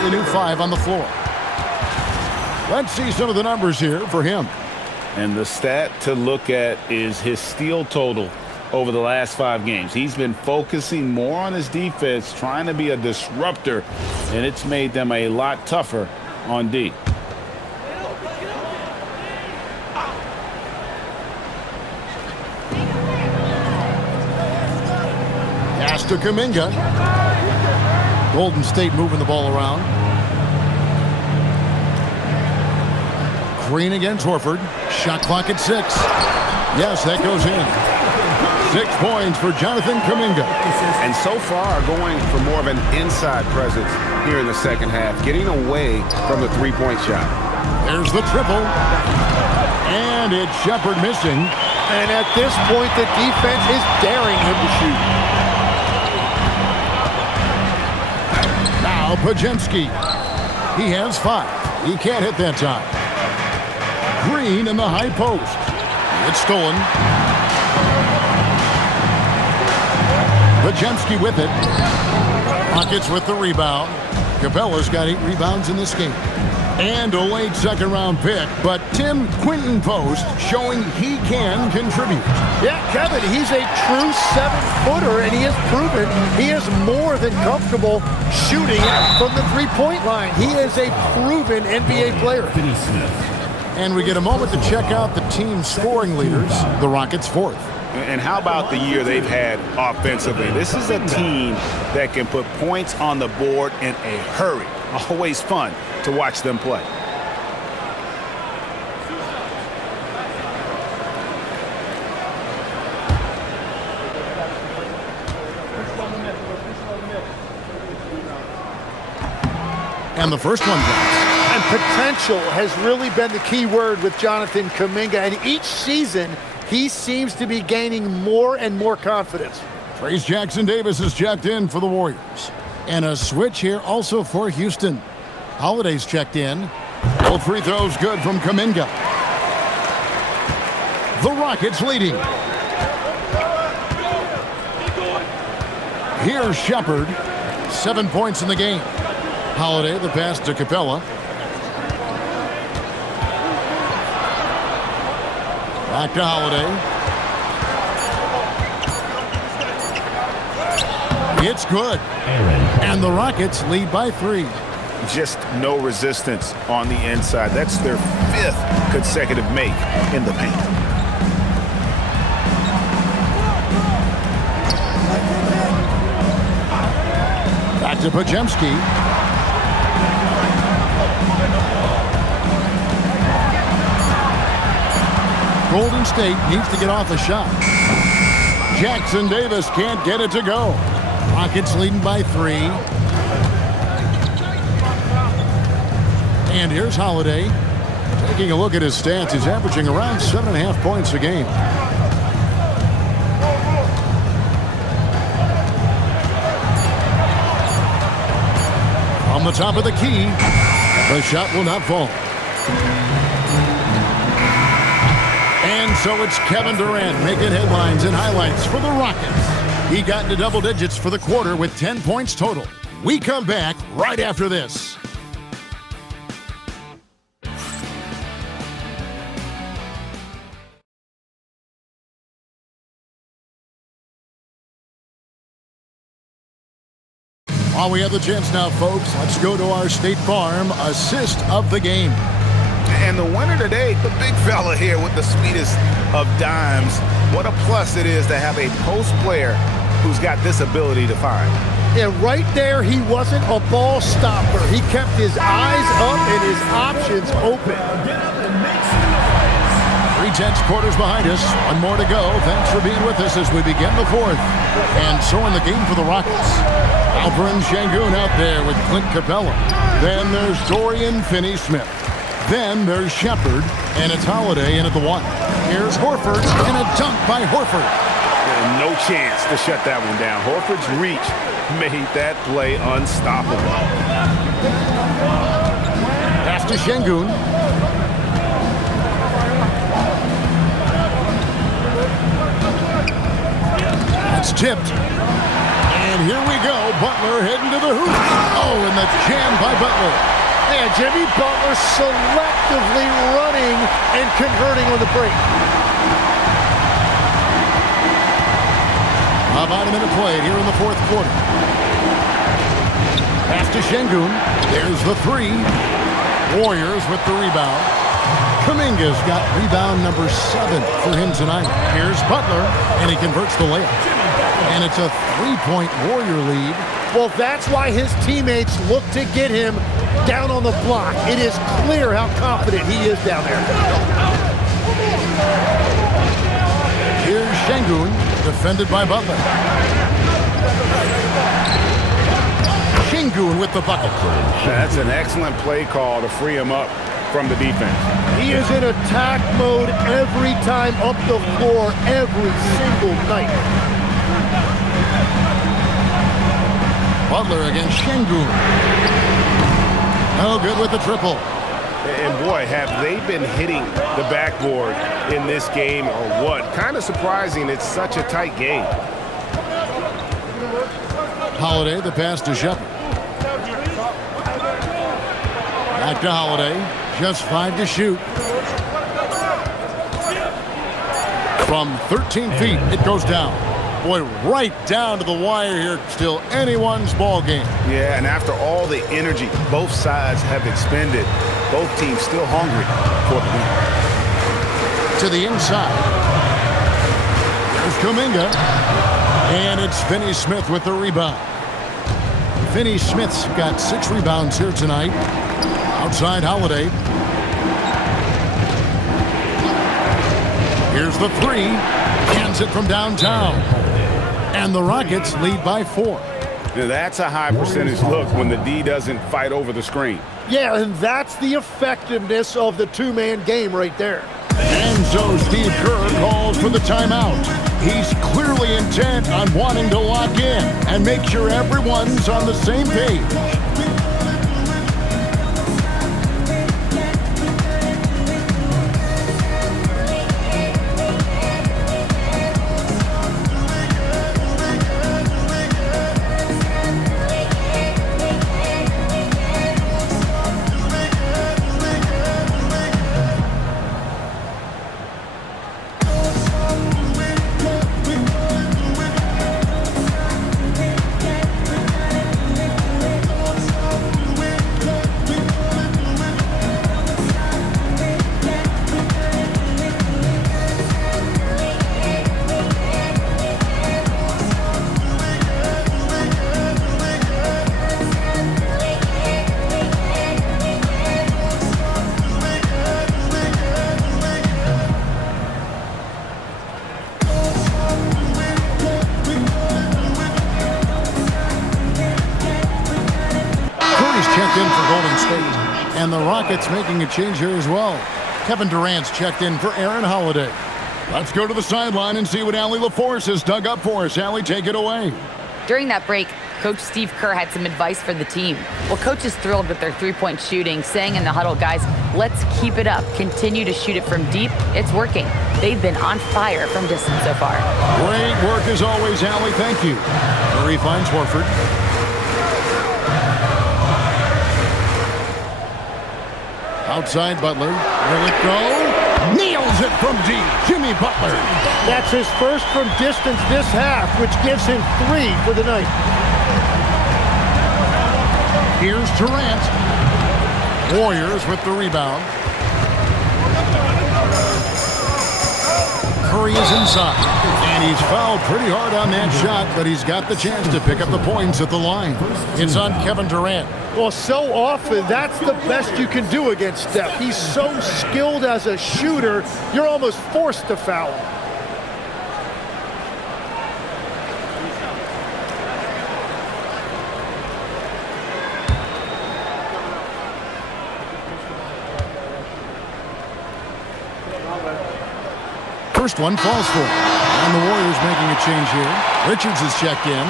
completely new 5 on the floor. Let's see some of the numbers here for him. And the stat to look at is his steal total over the last 5 games. He's been focusing more on his defense, trying to be a disruptor, and it's made them a lot tougher on D. Pass to Kuminga. Golden State moving the ball around. Green against Horford. Shot clock at 6. Yes, that goes in. 6 points for Jonathan Kuminga. And so far, going for more of an inside presence here in the second half, getting away from the three-point shot. There's the triple. And it's Shepard missing. And at this point, the defense is daring him to shoot. Now Pajemski. He has 5. He can't hit that time. Green in the high post. It's stolen. Pajemski with it. Rockets with the rebound. Capella's got 8 rebounds in this game. And a late second-round pick, but Tim Quinton Post showing he can contribute. Yeah, Kevin, he's a true 7-footer, and he has proven he is more than comfortable shooting from the three-point line. He is a proven NBA player. And we get a moment to check out the team's scoring leaders, the Rockets 4th. And how about the year they've had offensively? This is a team that can put points on the board in a hurry. Always fun to watch them play. And the first one drops. And potential has really been the key word with Jonathan Kuminga. And each season, he seems to be gaining more and more confidence. Trace Jackson-Davis is checked in for the Warriors. And a switch here also for Houston. Holiday's checked in. Both free throws good from Kuminga. The Rockets leading. Here's Shepard. 7 points in the game. Holiday, the pass to Capella. Back to Holiday. It's good. And the Rockets lead by 3. Just no resistance on the inside. That's their 5th consecutive make in the paint. Back to Pajemski. Golden State needs to get off a shot. Jackson-Davis can't get it to go. Rockets leading by 3. And here's Holiday. Taking a look at his stats, he's averaging around 7.5 points a game. From the top of the key, the shot will not fall. And so it's Kevin Durant making headlines and highlights for the Rockets. He got into double digits for the quarter with 10 points total. We come back right after this. While we have the chance now, folks, let's go to our State Farm assist of the game. And the winner today, the big fella here with the sweetest of dimes. What a plus it is to have a post player who's got this ability to find. Yeah, right there, he wasn't a ball stopper. He kept his eyes up and his options open. 3/10 quarters behind us. One more to go. Thanks for being with us as we begin the 4th. And so in the game for the Rockets. Alperen Sengun out there with Clint Capella. Then there's Dorian Finney-Smith. Then there's Shepard, and it's Holiday in at the 1. Here's Horford, and a dunk by Horford. And no chance to shut that one down. Horford's reach made that play unstoppable. Pass to Sengun. It's tipped. And And here we go. Butler heading to the hoop. Oh, and the jam by Butler. Yeah, Jimmy Butler selectively running and converting on the break. About a minute played here in the fourth quarter. Pass to Şengün. There's the three. Warriors with the rebound. Kuminga's got rebound number 7 for him tonight. Here's Butler, and he converts the layup. And it's a 3-point Warrior lead. Well, that's why his teammates look to get him down on the block. It is clear how confident he is down there. Here's Şengün, defended by Butler. Şengün with the bucket. That's an excellent play call to free him up from the defense. He is in attack mode every time up the floor, every single night. Butler against Şengün. Oh, good with the triple. And boy, have they been hitting the backboard in this game or what? Kind of surprising. It's such a tight game. Holiday, the pass to Shepherd. Back to Holiday. Just 5 to shoot. From 13 feet, it goes down. Boy, right down to the wire here. Still anyone's ball game. Yeah, and after all the energy both sides have expended, both teams still hungry for the win. To the inside. There's Kuminga. And it's Finney-Smith with the rebound. Finney-Smith's got 6 rebounds here tonight. Outside Holiday. Here's the three. Cans it from downtown. And the Rockets lead by 4. Now that's a high percentage look when the D doesn't fight over the screen. Yeah, and that's the effectiveness of the two-man game right there. And so Steve Kerr calls for the timeout. He's clearly intent on wanting to lock in and make sure everyone's on the same page. And the Rockets making a change here as well. Kevin Durant's checked in for Aaron Holiday. Let's go to the sideline and see what Allie LaForce has dug up for us. Allie, take it away. During that break, Coach Steve Kerr had some advice for the team. Well, Coach is thrilled with their three-point shooting, saying in the huddle, guys, let's keep it up. Continue to shoot it from deep. It's working. They've been on fire from distance so far. Great work as always, Allie. Thank you. Murray finds Horford. Outside Butler. Will it go? Nails it from deep. Jimmy Butler. That's his first from distance this half, which gives him 3 for the night. Here's Durant. Warriors with the rebound. Curry is inside. And he's fouled pretty hard on that shot, but he's got the chance to pick up the points at the line. It's on Kevin Durant. Well, so often, that's the best you can do against Steph. He's so skilled as a shooter, you're almost forced to foul him. First one falls for him. And the Warriors making a change here. Richards is checked in.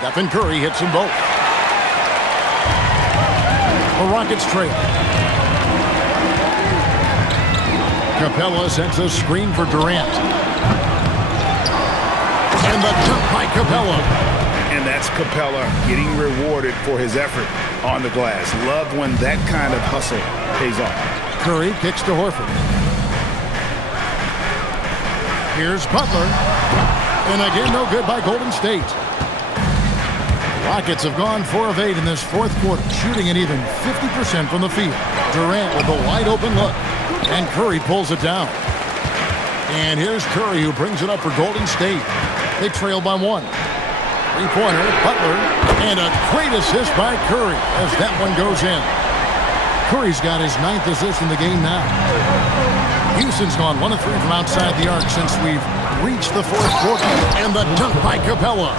Stephen Curry hits them both. The Rockets trail. Capella sends a screen for Durant. And the dunk by Capella. And that's Capella getting rewarded for his effort on the glass. Love when that kind of hustle pays off. Curry kicks to Horford. Here's Butler. And again, no good by Golden State. Rockets have gone 4 of 8 in this fourth quarter, shooting at even 50% from the field. Durant with a wide open look. And Curry pulls it down. And here's Curry who brings it up for Golden State. They trail by 1. Three-pointer, Butler, and a great assist by Curry as that one goes in. Curry's got his 9th assist in the game now. Houston's gone 1 of 3 from outside the arc since we've reached the fourth quarter. And the dunk by Capella.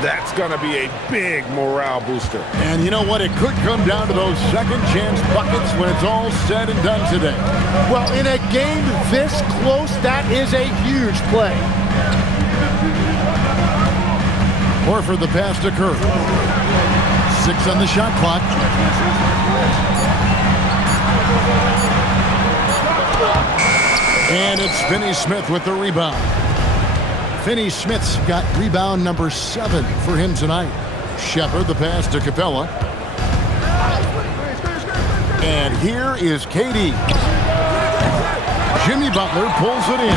That's going to be a big morale booster. And you know what? It could come down to those second chance buckets when it's all said and done today. Well, in a game this close, that is a huge play. Horford the pass to Curry. 6 on the shot clock. And it's Finney-Smith with the rebound. Finney-Smith's got rebound number 7 for him tonight. Shepard the pass to Capella. And here is KD. Jimmy Butler pulls it in.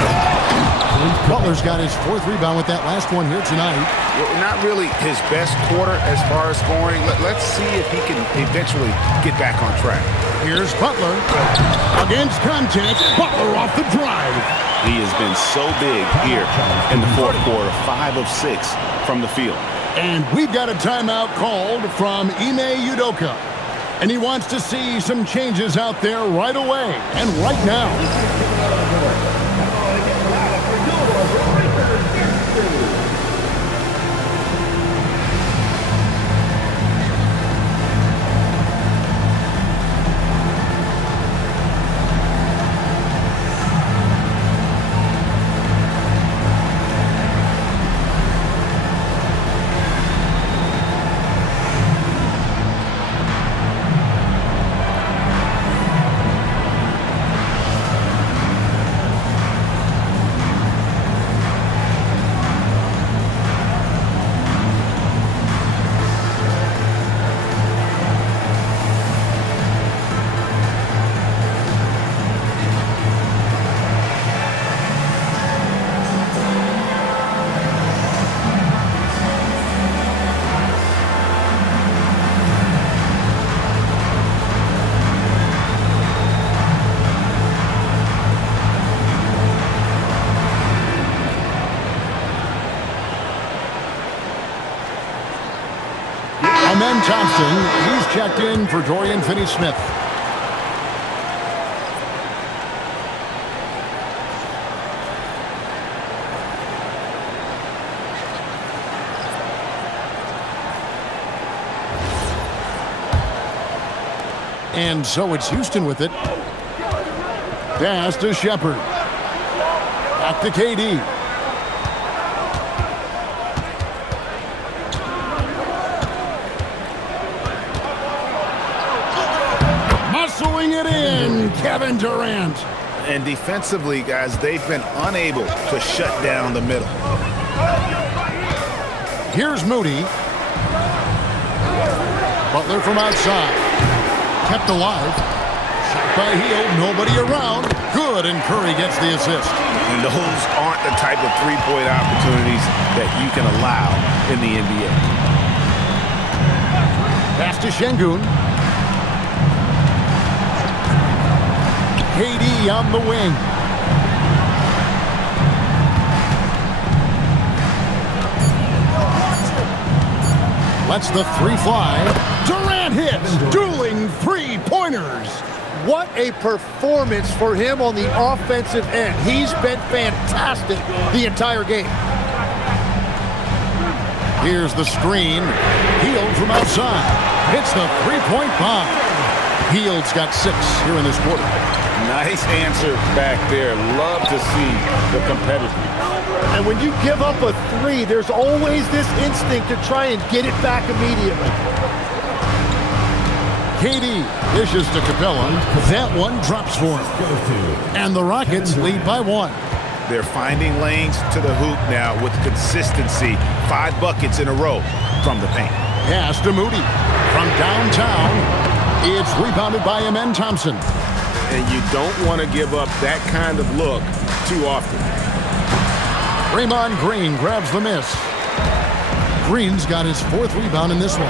Butler's got his 4th rebound with that last one here tonight. Not really his best quarter as far as scoring. Let's see if he can eventually get back on track. Here's Butler. Against contact, Butler off the drive. He has been so big here in the fourth quarter, 5 of 6 from the field. And we've got a timeout called from Ime Udoka. And he wants to see some changes out there right away and right now. Amen Thompson, he's checked in for Dorian Finney-Smith. And so it's Houston with it. Pass to Shepard. Back to KD. Muscling it in, Kevin Durant. And defensively, guys, they've been unable to shut down the middle. Here's Moody. Butler from outside. Kept alive. Shot by Hield. Nobody around. Good, and Curry gets the assist. And those aren't the type of three-point opportunities that you can allow in the NBA. Pass to Şengün. KD on the wing. Lets the three fly. Durant hits. Dueling three-pointers. What a performance for him on the offensive end. He's been fantastic the entire game. Here's the screen. Hield from outside. Hits the three-point bomb. Hield's got 6 here in this quarter. Nice answer back there. Love to see the competitiveness. And when you give up a three, there's always this instinct to try and get it back immediately. KD dishes to Capella. That one drops for him. And the Rockets lead by 1. They're finding lanes to the hoop now with consistency. 5 buckets in a row from the paint. Pass to Moody. From downtown, it's rebounded by Amen Thompson. And you don't want to give up that kind of look too often. Draymond Green grabs the miss. Green's got his 4th rebound in this one.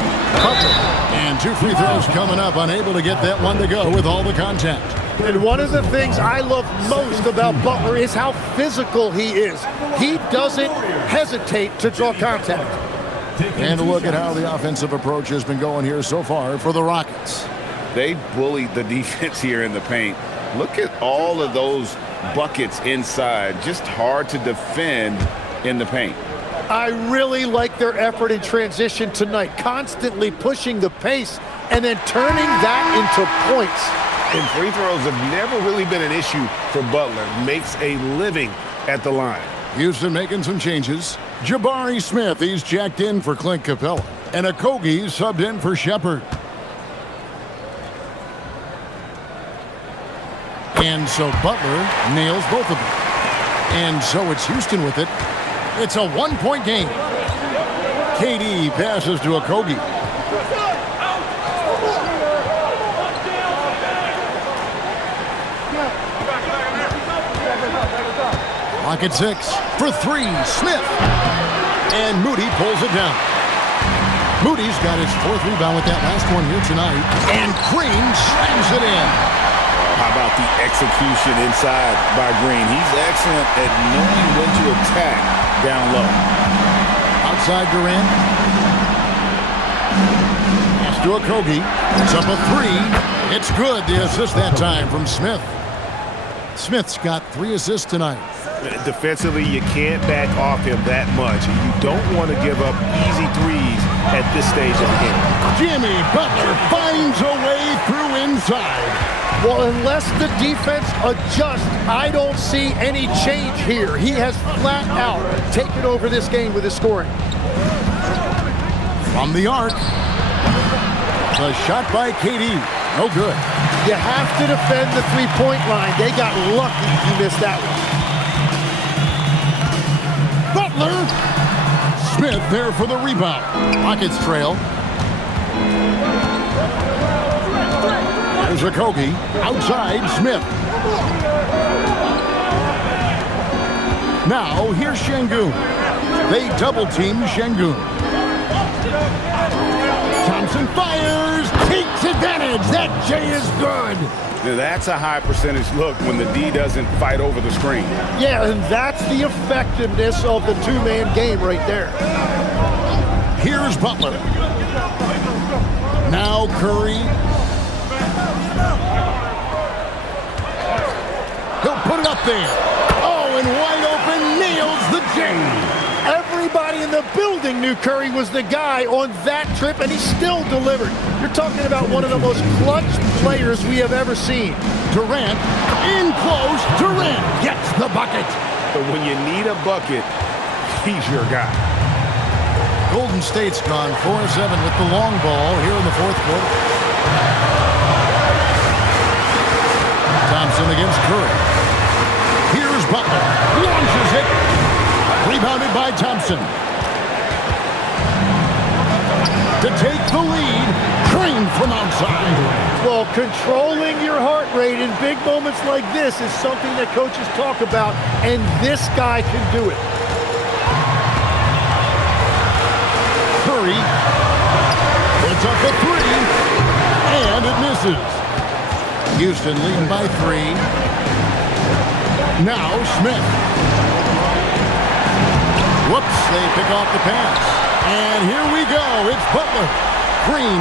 And 2 free throws coming up, unable to get that one to go with all the contact. And one of the things I love most about Butler is how physical he is. He doesn't hesitate to draw contact. And look at how the offensive approach has been going here so far for the Rockets. They bullied the defense here in the paint. Look at all of those buckets inside. Just hard to defend in the paint. I really like their effort in transition tonight, constantly pushing the pace and then turning that into points. And free throws have never really been an issue for Butler. Makes a living at the line. Houston making some changes. Jabari Smith, he's jacked in for Clint Capella. And Okogie subbed in for Shepard. And so Butler nails both of them. And so it's Houston with it. It's a 1-point game. KD passes to Okogie. Clock at 6 for 3. Smith. And Moody pulls it down. Moody's got his 4th rebound with that last one here tonight. And Green slams it in. How about the execution inside by Green? He's excellent at knowing when to attack down low. Outside Durant. Pass to Okogie. It's up a 3. It's good. The assist that time from Smith. Smith's got 3 assists tonight. Defensively, you can't back off him that much. You don't want to give up easy threes at this stage of the game. Jimmy Butler finds a way through inside. Well, unless the defense adjusts, I don't see any change here. He has flat out taken over this game with his scoring. From the arc. The shot by KD. No good. You have to defend the three-point line. They got lucky if you missed that one. Butler. Smith there for the rebound. Rockets trail. There's Okogie. Outside, Smith. Now, here's Şengün. They double-team Şengün. Thompson fires. Takes advantage. That J is good. That's a high percentage look when the D doesn't fight over the screen. Yeah, and that's the effectiveness of the two-man game right there. Here's Butler. Now Curry. He'll put it up there. Oh, and wide open, nails the J. Everybody in the building knew Curry was the guy on that trip, and he still delivered. You're talking about one of the most clutch players we have ever seen. Durant, in close, Durant gets the bucket. But when you need a bucket, he's your guy. Golden State's gone 4-7 with the long ball here in the 4th quarter. Thompson against Curry. Here's Butler. Launches it. Rebounded by Thompson. To take the lead, Green from outside. Well, controlling your heart rate in big moments like this is something that coaches talk about, and this guy can do it. Curry. It's up a 3, and it misses. Houston leading by 3. Now Smith. Whoops, they pick off the pass. And here we go. It's Butler. Green.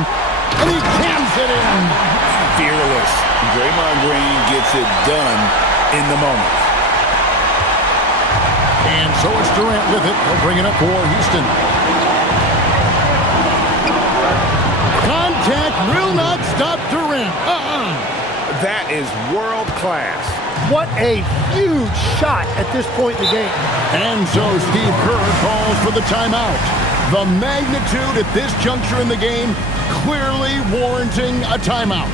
And he jams it in. Fearless. Draymond Green gets it done in the moment. And so it's Durant with it. He'll bring it up for Houston. Contact will not stop Durant. That is world class. What a huge shot at this point in the game. And so Steve Kerr calls for the timeout. The magnitude at this juncture in the game clearly warranting a timeout.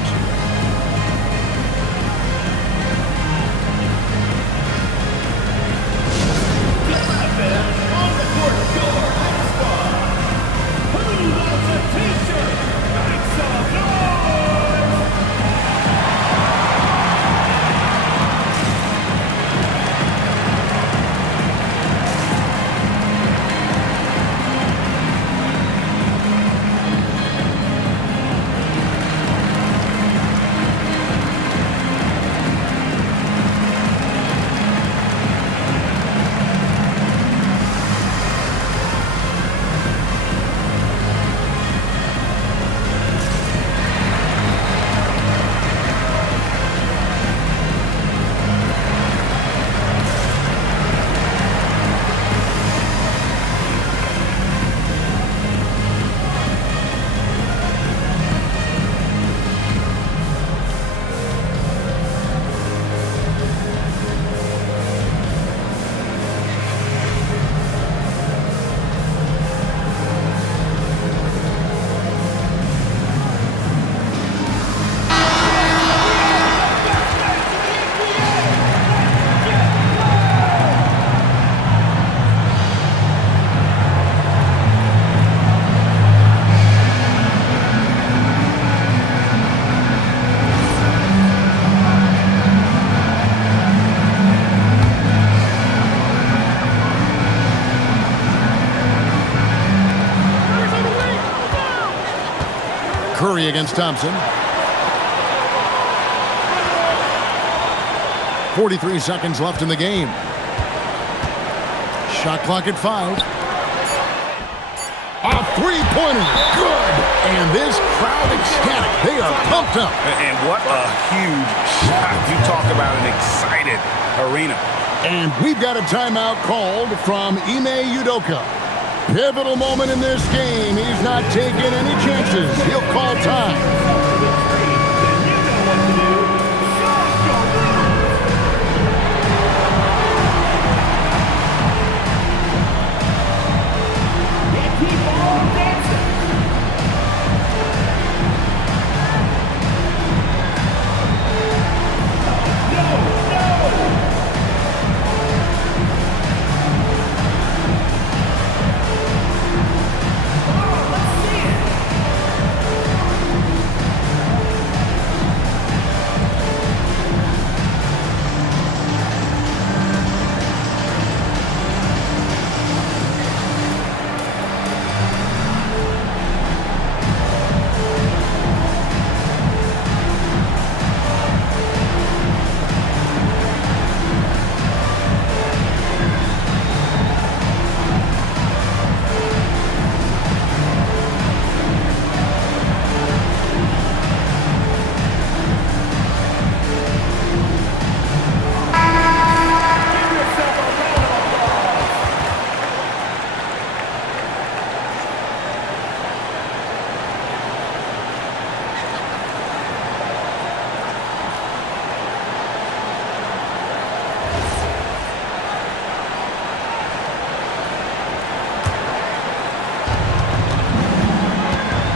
Curry against Thompson. 43 seconds left in the game. Shot clock at 5. A three-pointer. Good. And this crowd ecstatic. They are pumped up. And what a huge shot. You talk about an excited arena. And we've got a timeout called from Ime Udoka. Pivotal moment in this game. He's not taking any chances. He'll call time.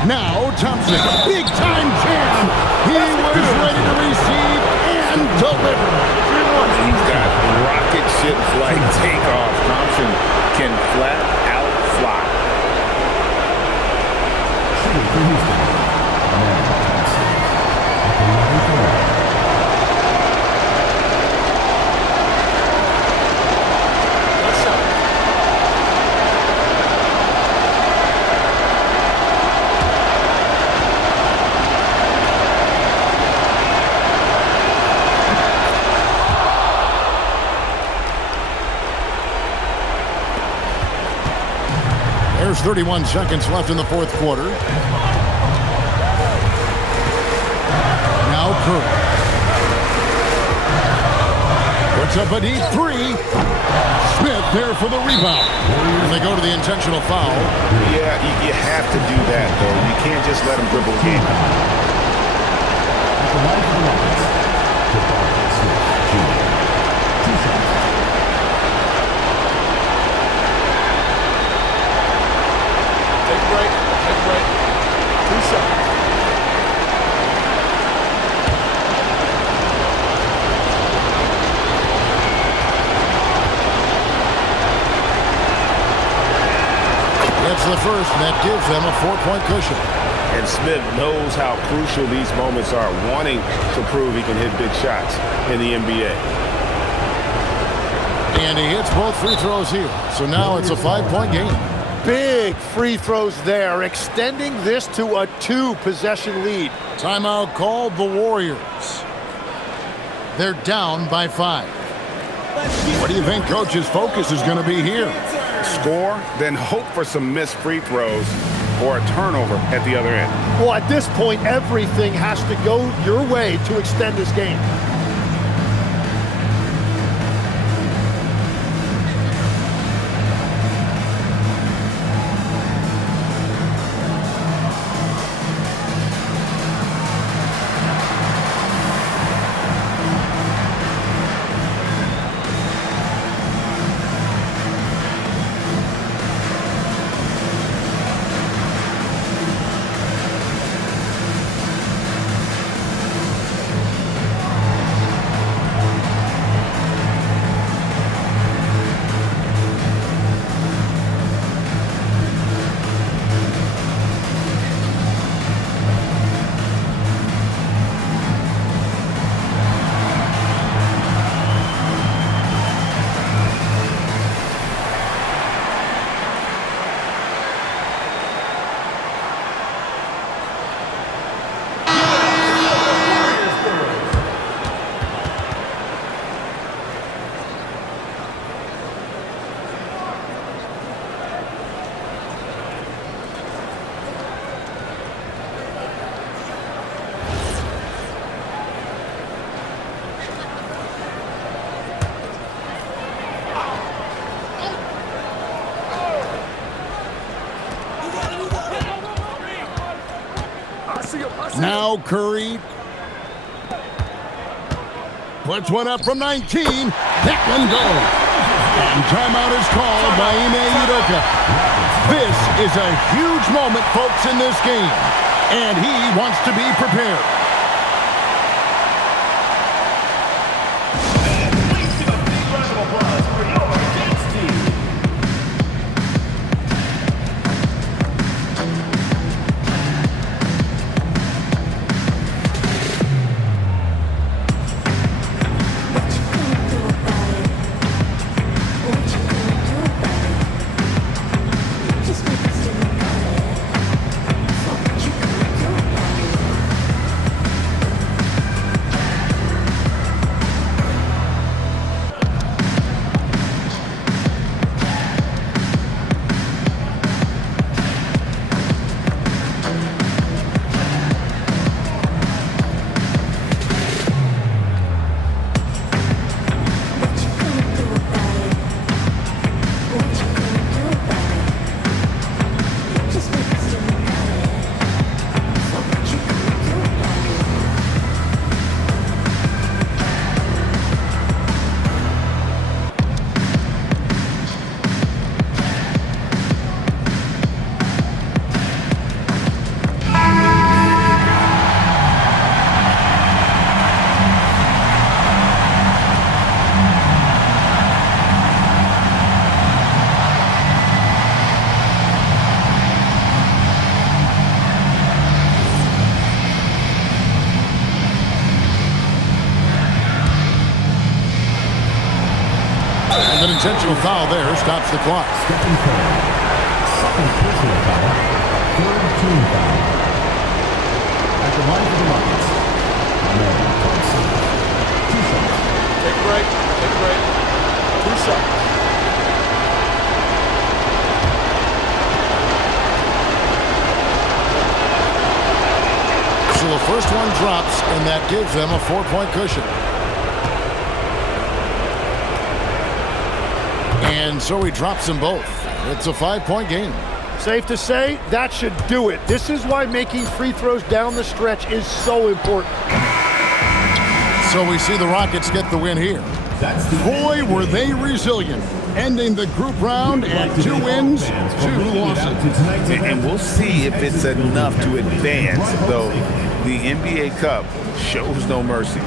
Now Thompson, big time jam. He was ready to receive and deliver. He's got rocket ship-like takeoff. Thompson can flat out fly. There's 31 seconds left in the fourth quarter. Now Curry. Puts up a deep three. Smith there for the rebound. And they go to the intentional foul. Yeah, you have to do that, though. You can't just let him dribble the game. break. Take a break. 2 seconds. That's the first, and that gives them a 4-point cushion. And Smith knows how crucial these moments are, wanting to prove he can hit big shots in the NBA. And he hits both free throws here. So now it's a 5-point game. Big free throws there, extending this to a 2-possession lead. Timeout called the Warriors. They're down by 5. What do you think Coach's focus is going to be here? Score, then hope for some missed free throws or a turnover at the other end. Well, at this point, everything has to go your way to extend this game. Now Curry puts one up from 19. That one goes. And timeout is called by Ime Udoka. This is a huge moment, folks, in this game. And he wants to be prepared. An intentional foul there stops the clock. Second personal foul. Third team foul. At the line for the Rockets. Two shots. Take a break. Take a break. 2 seconds. So the first one drops, and that gives them a 4-point cushion. And so he drops them both. It's a 5-point game. Safe to say, that should do it. This is why making free throws down the stretch is so important. So we see the Rockets get the win here. Boy, were they resilient. ending the group round at 2 wins, 2 losses. And we'll see if it's enough to advance, though the NBA Cup shows no mercy.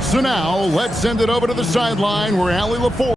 So now, let's send it over to the sideline where Allie LaForge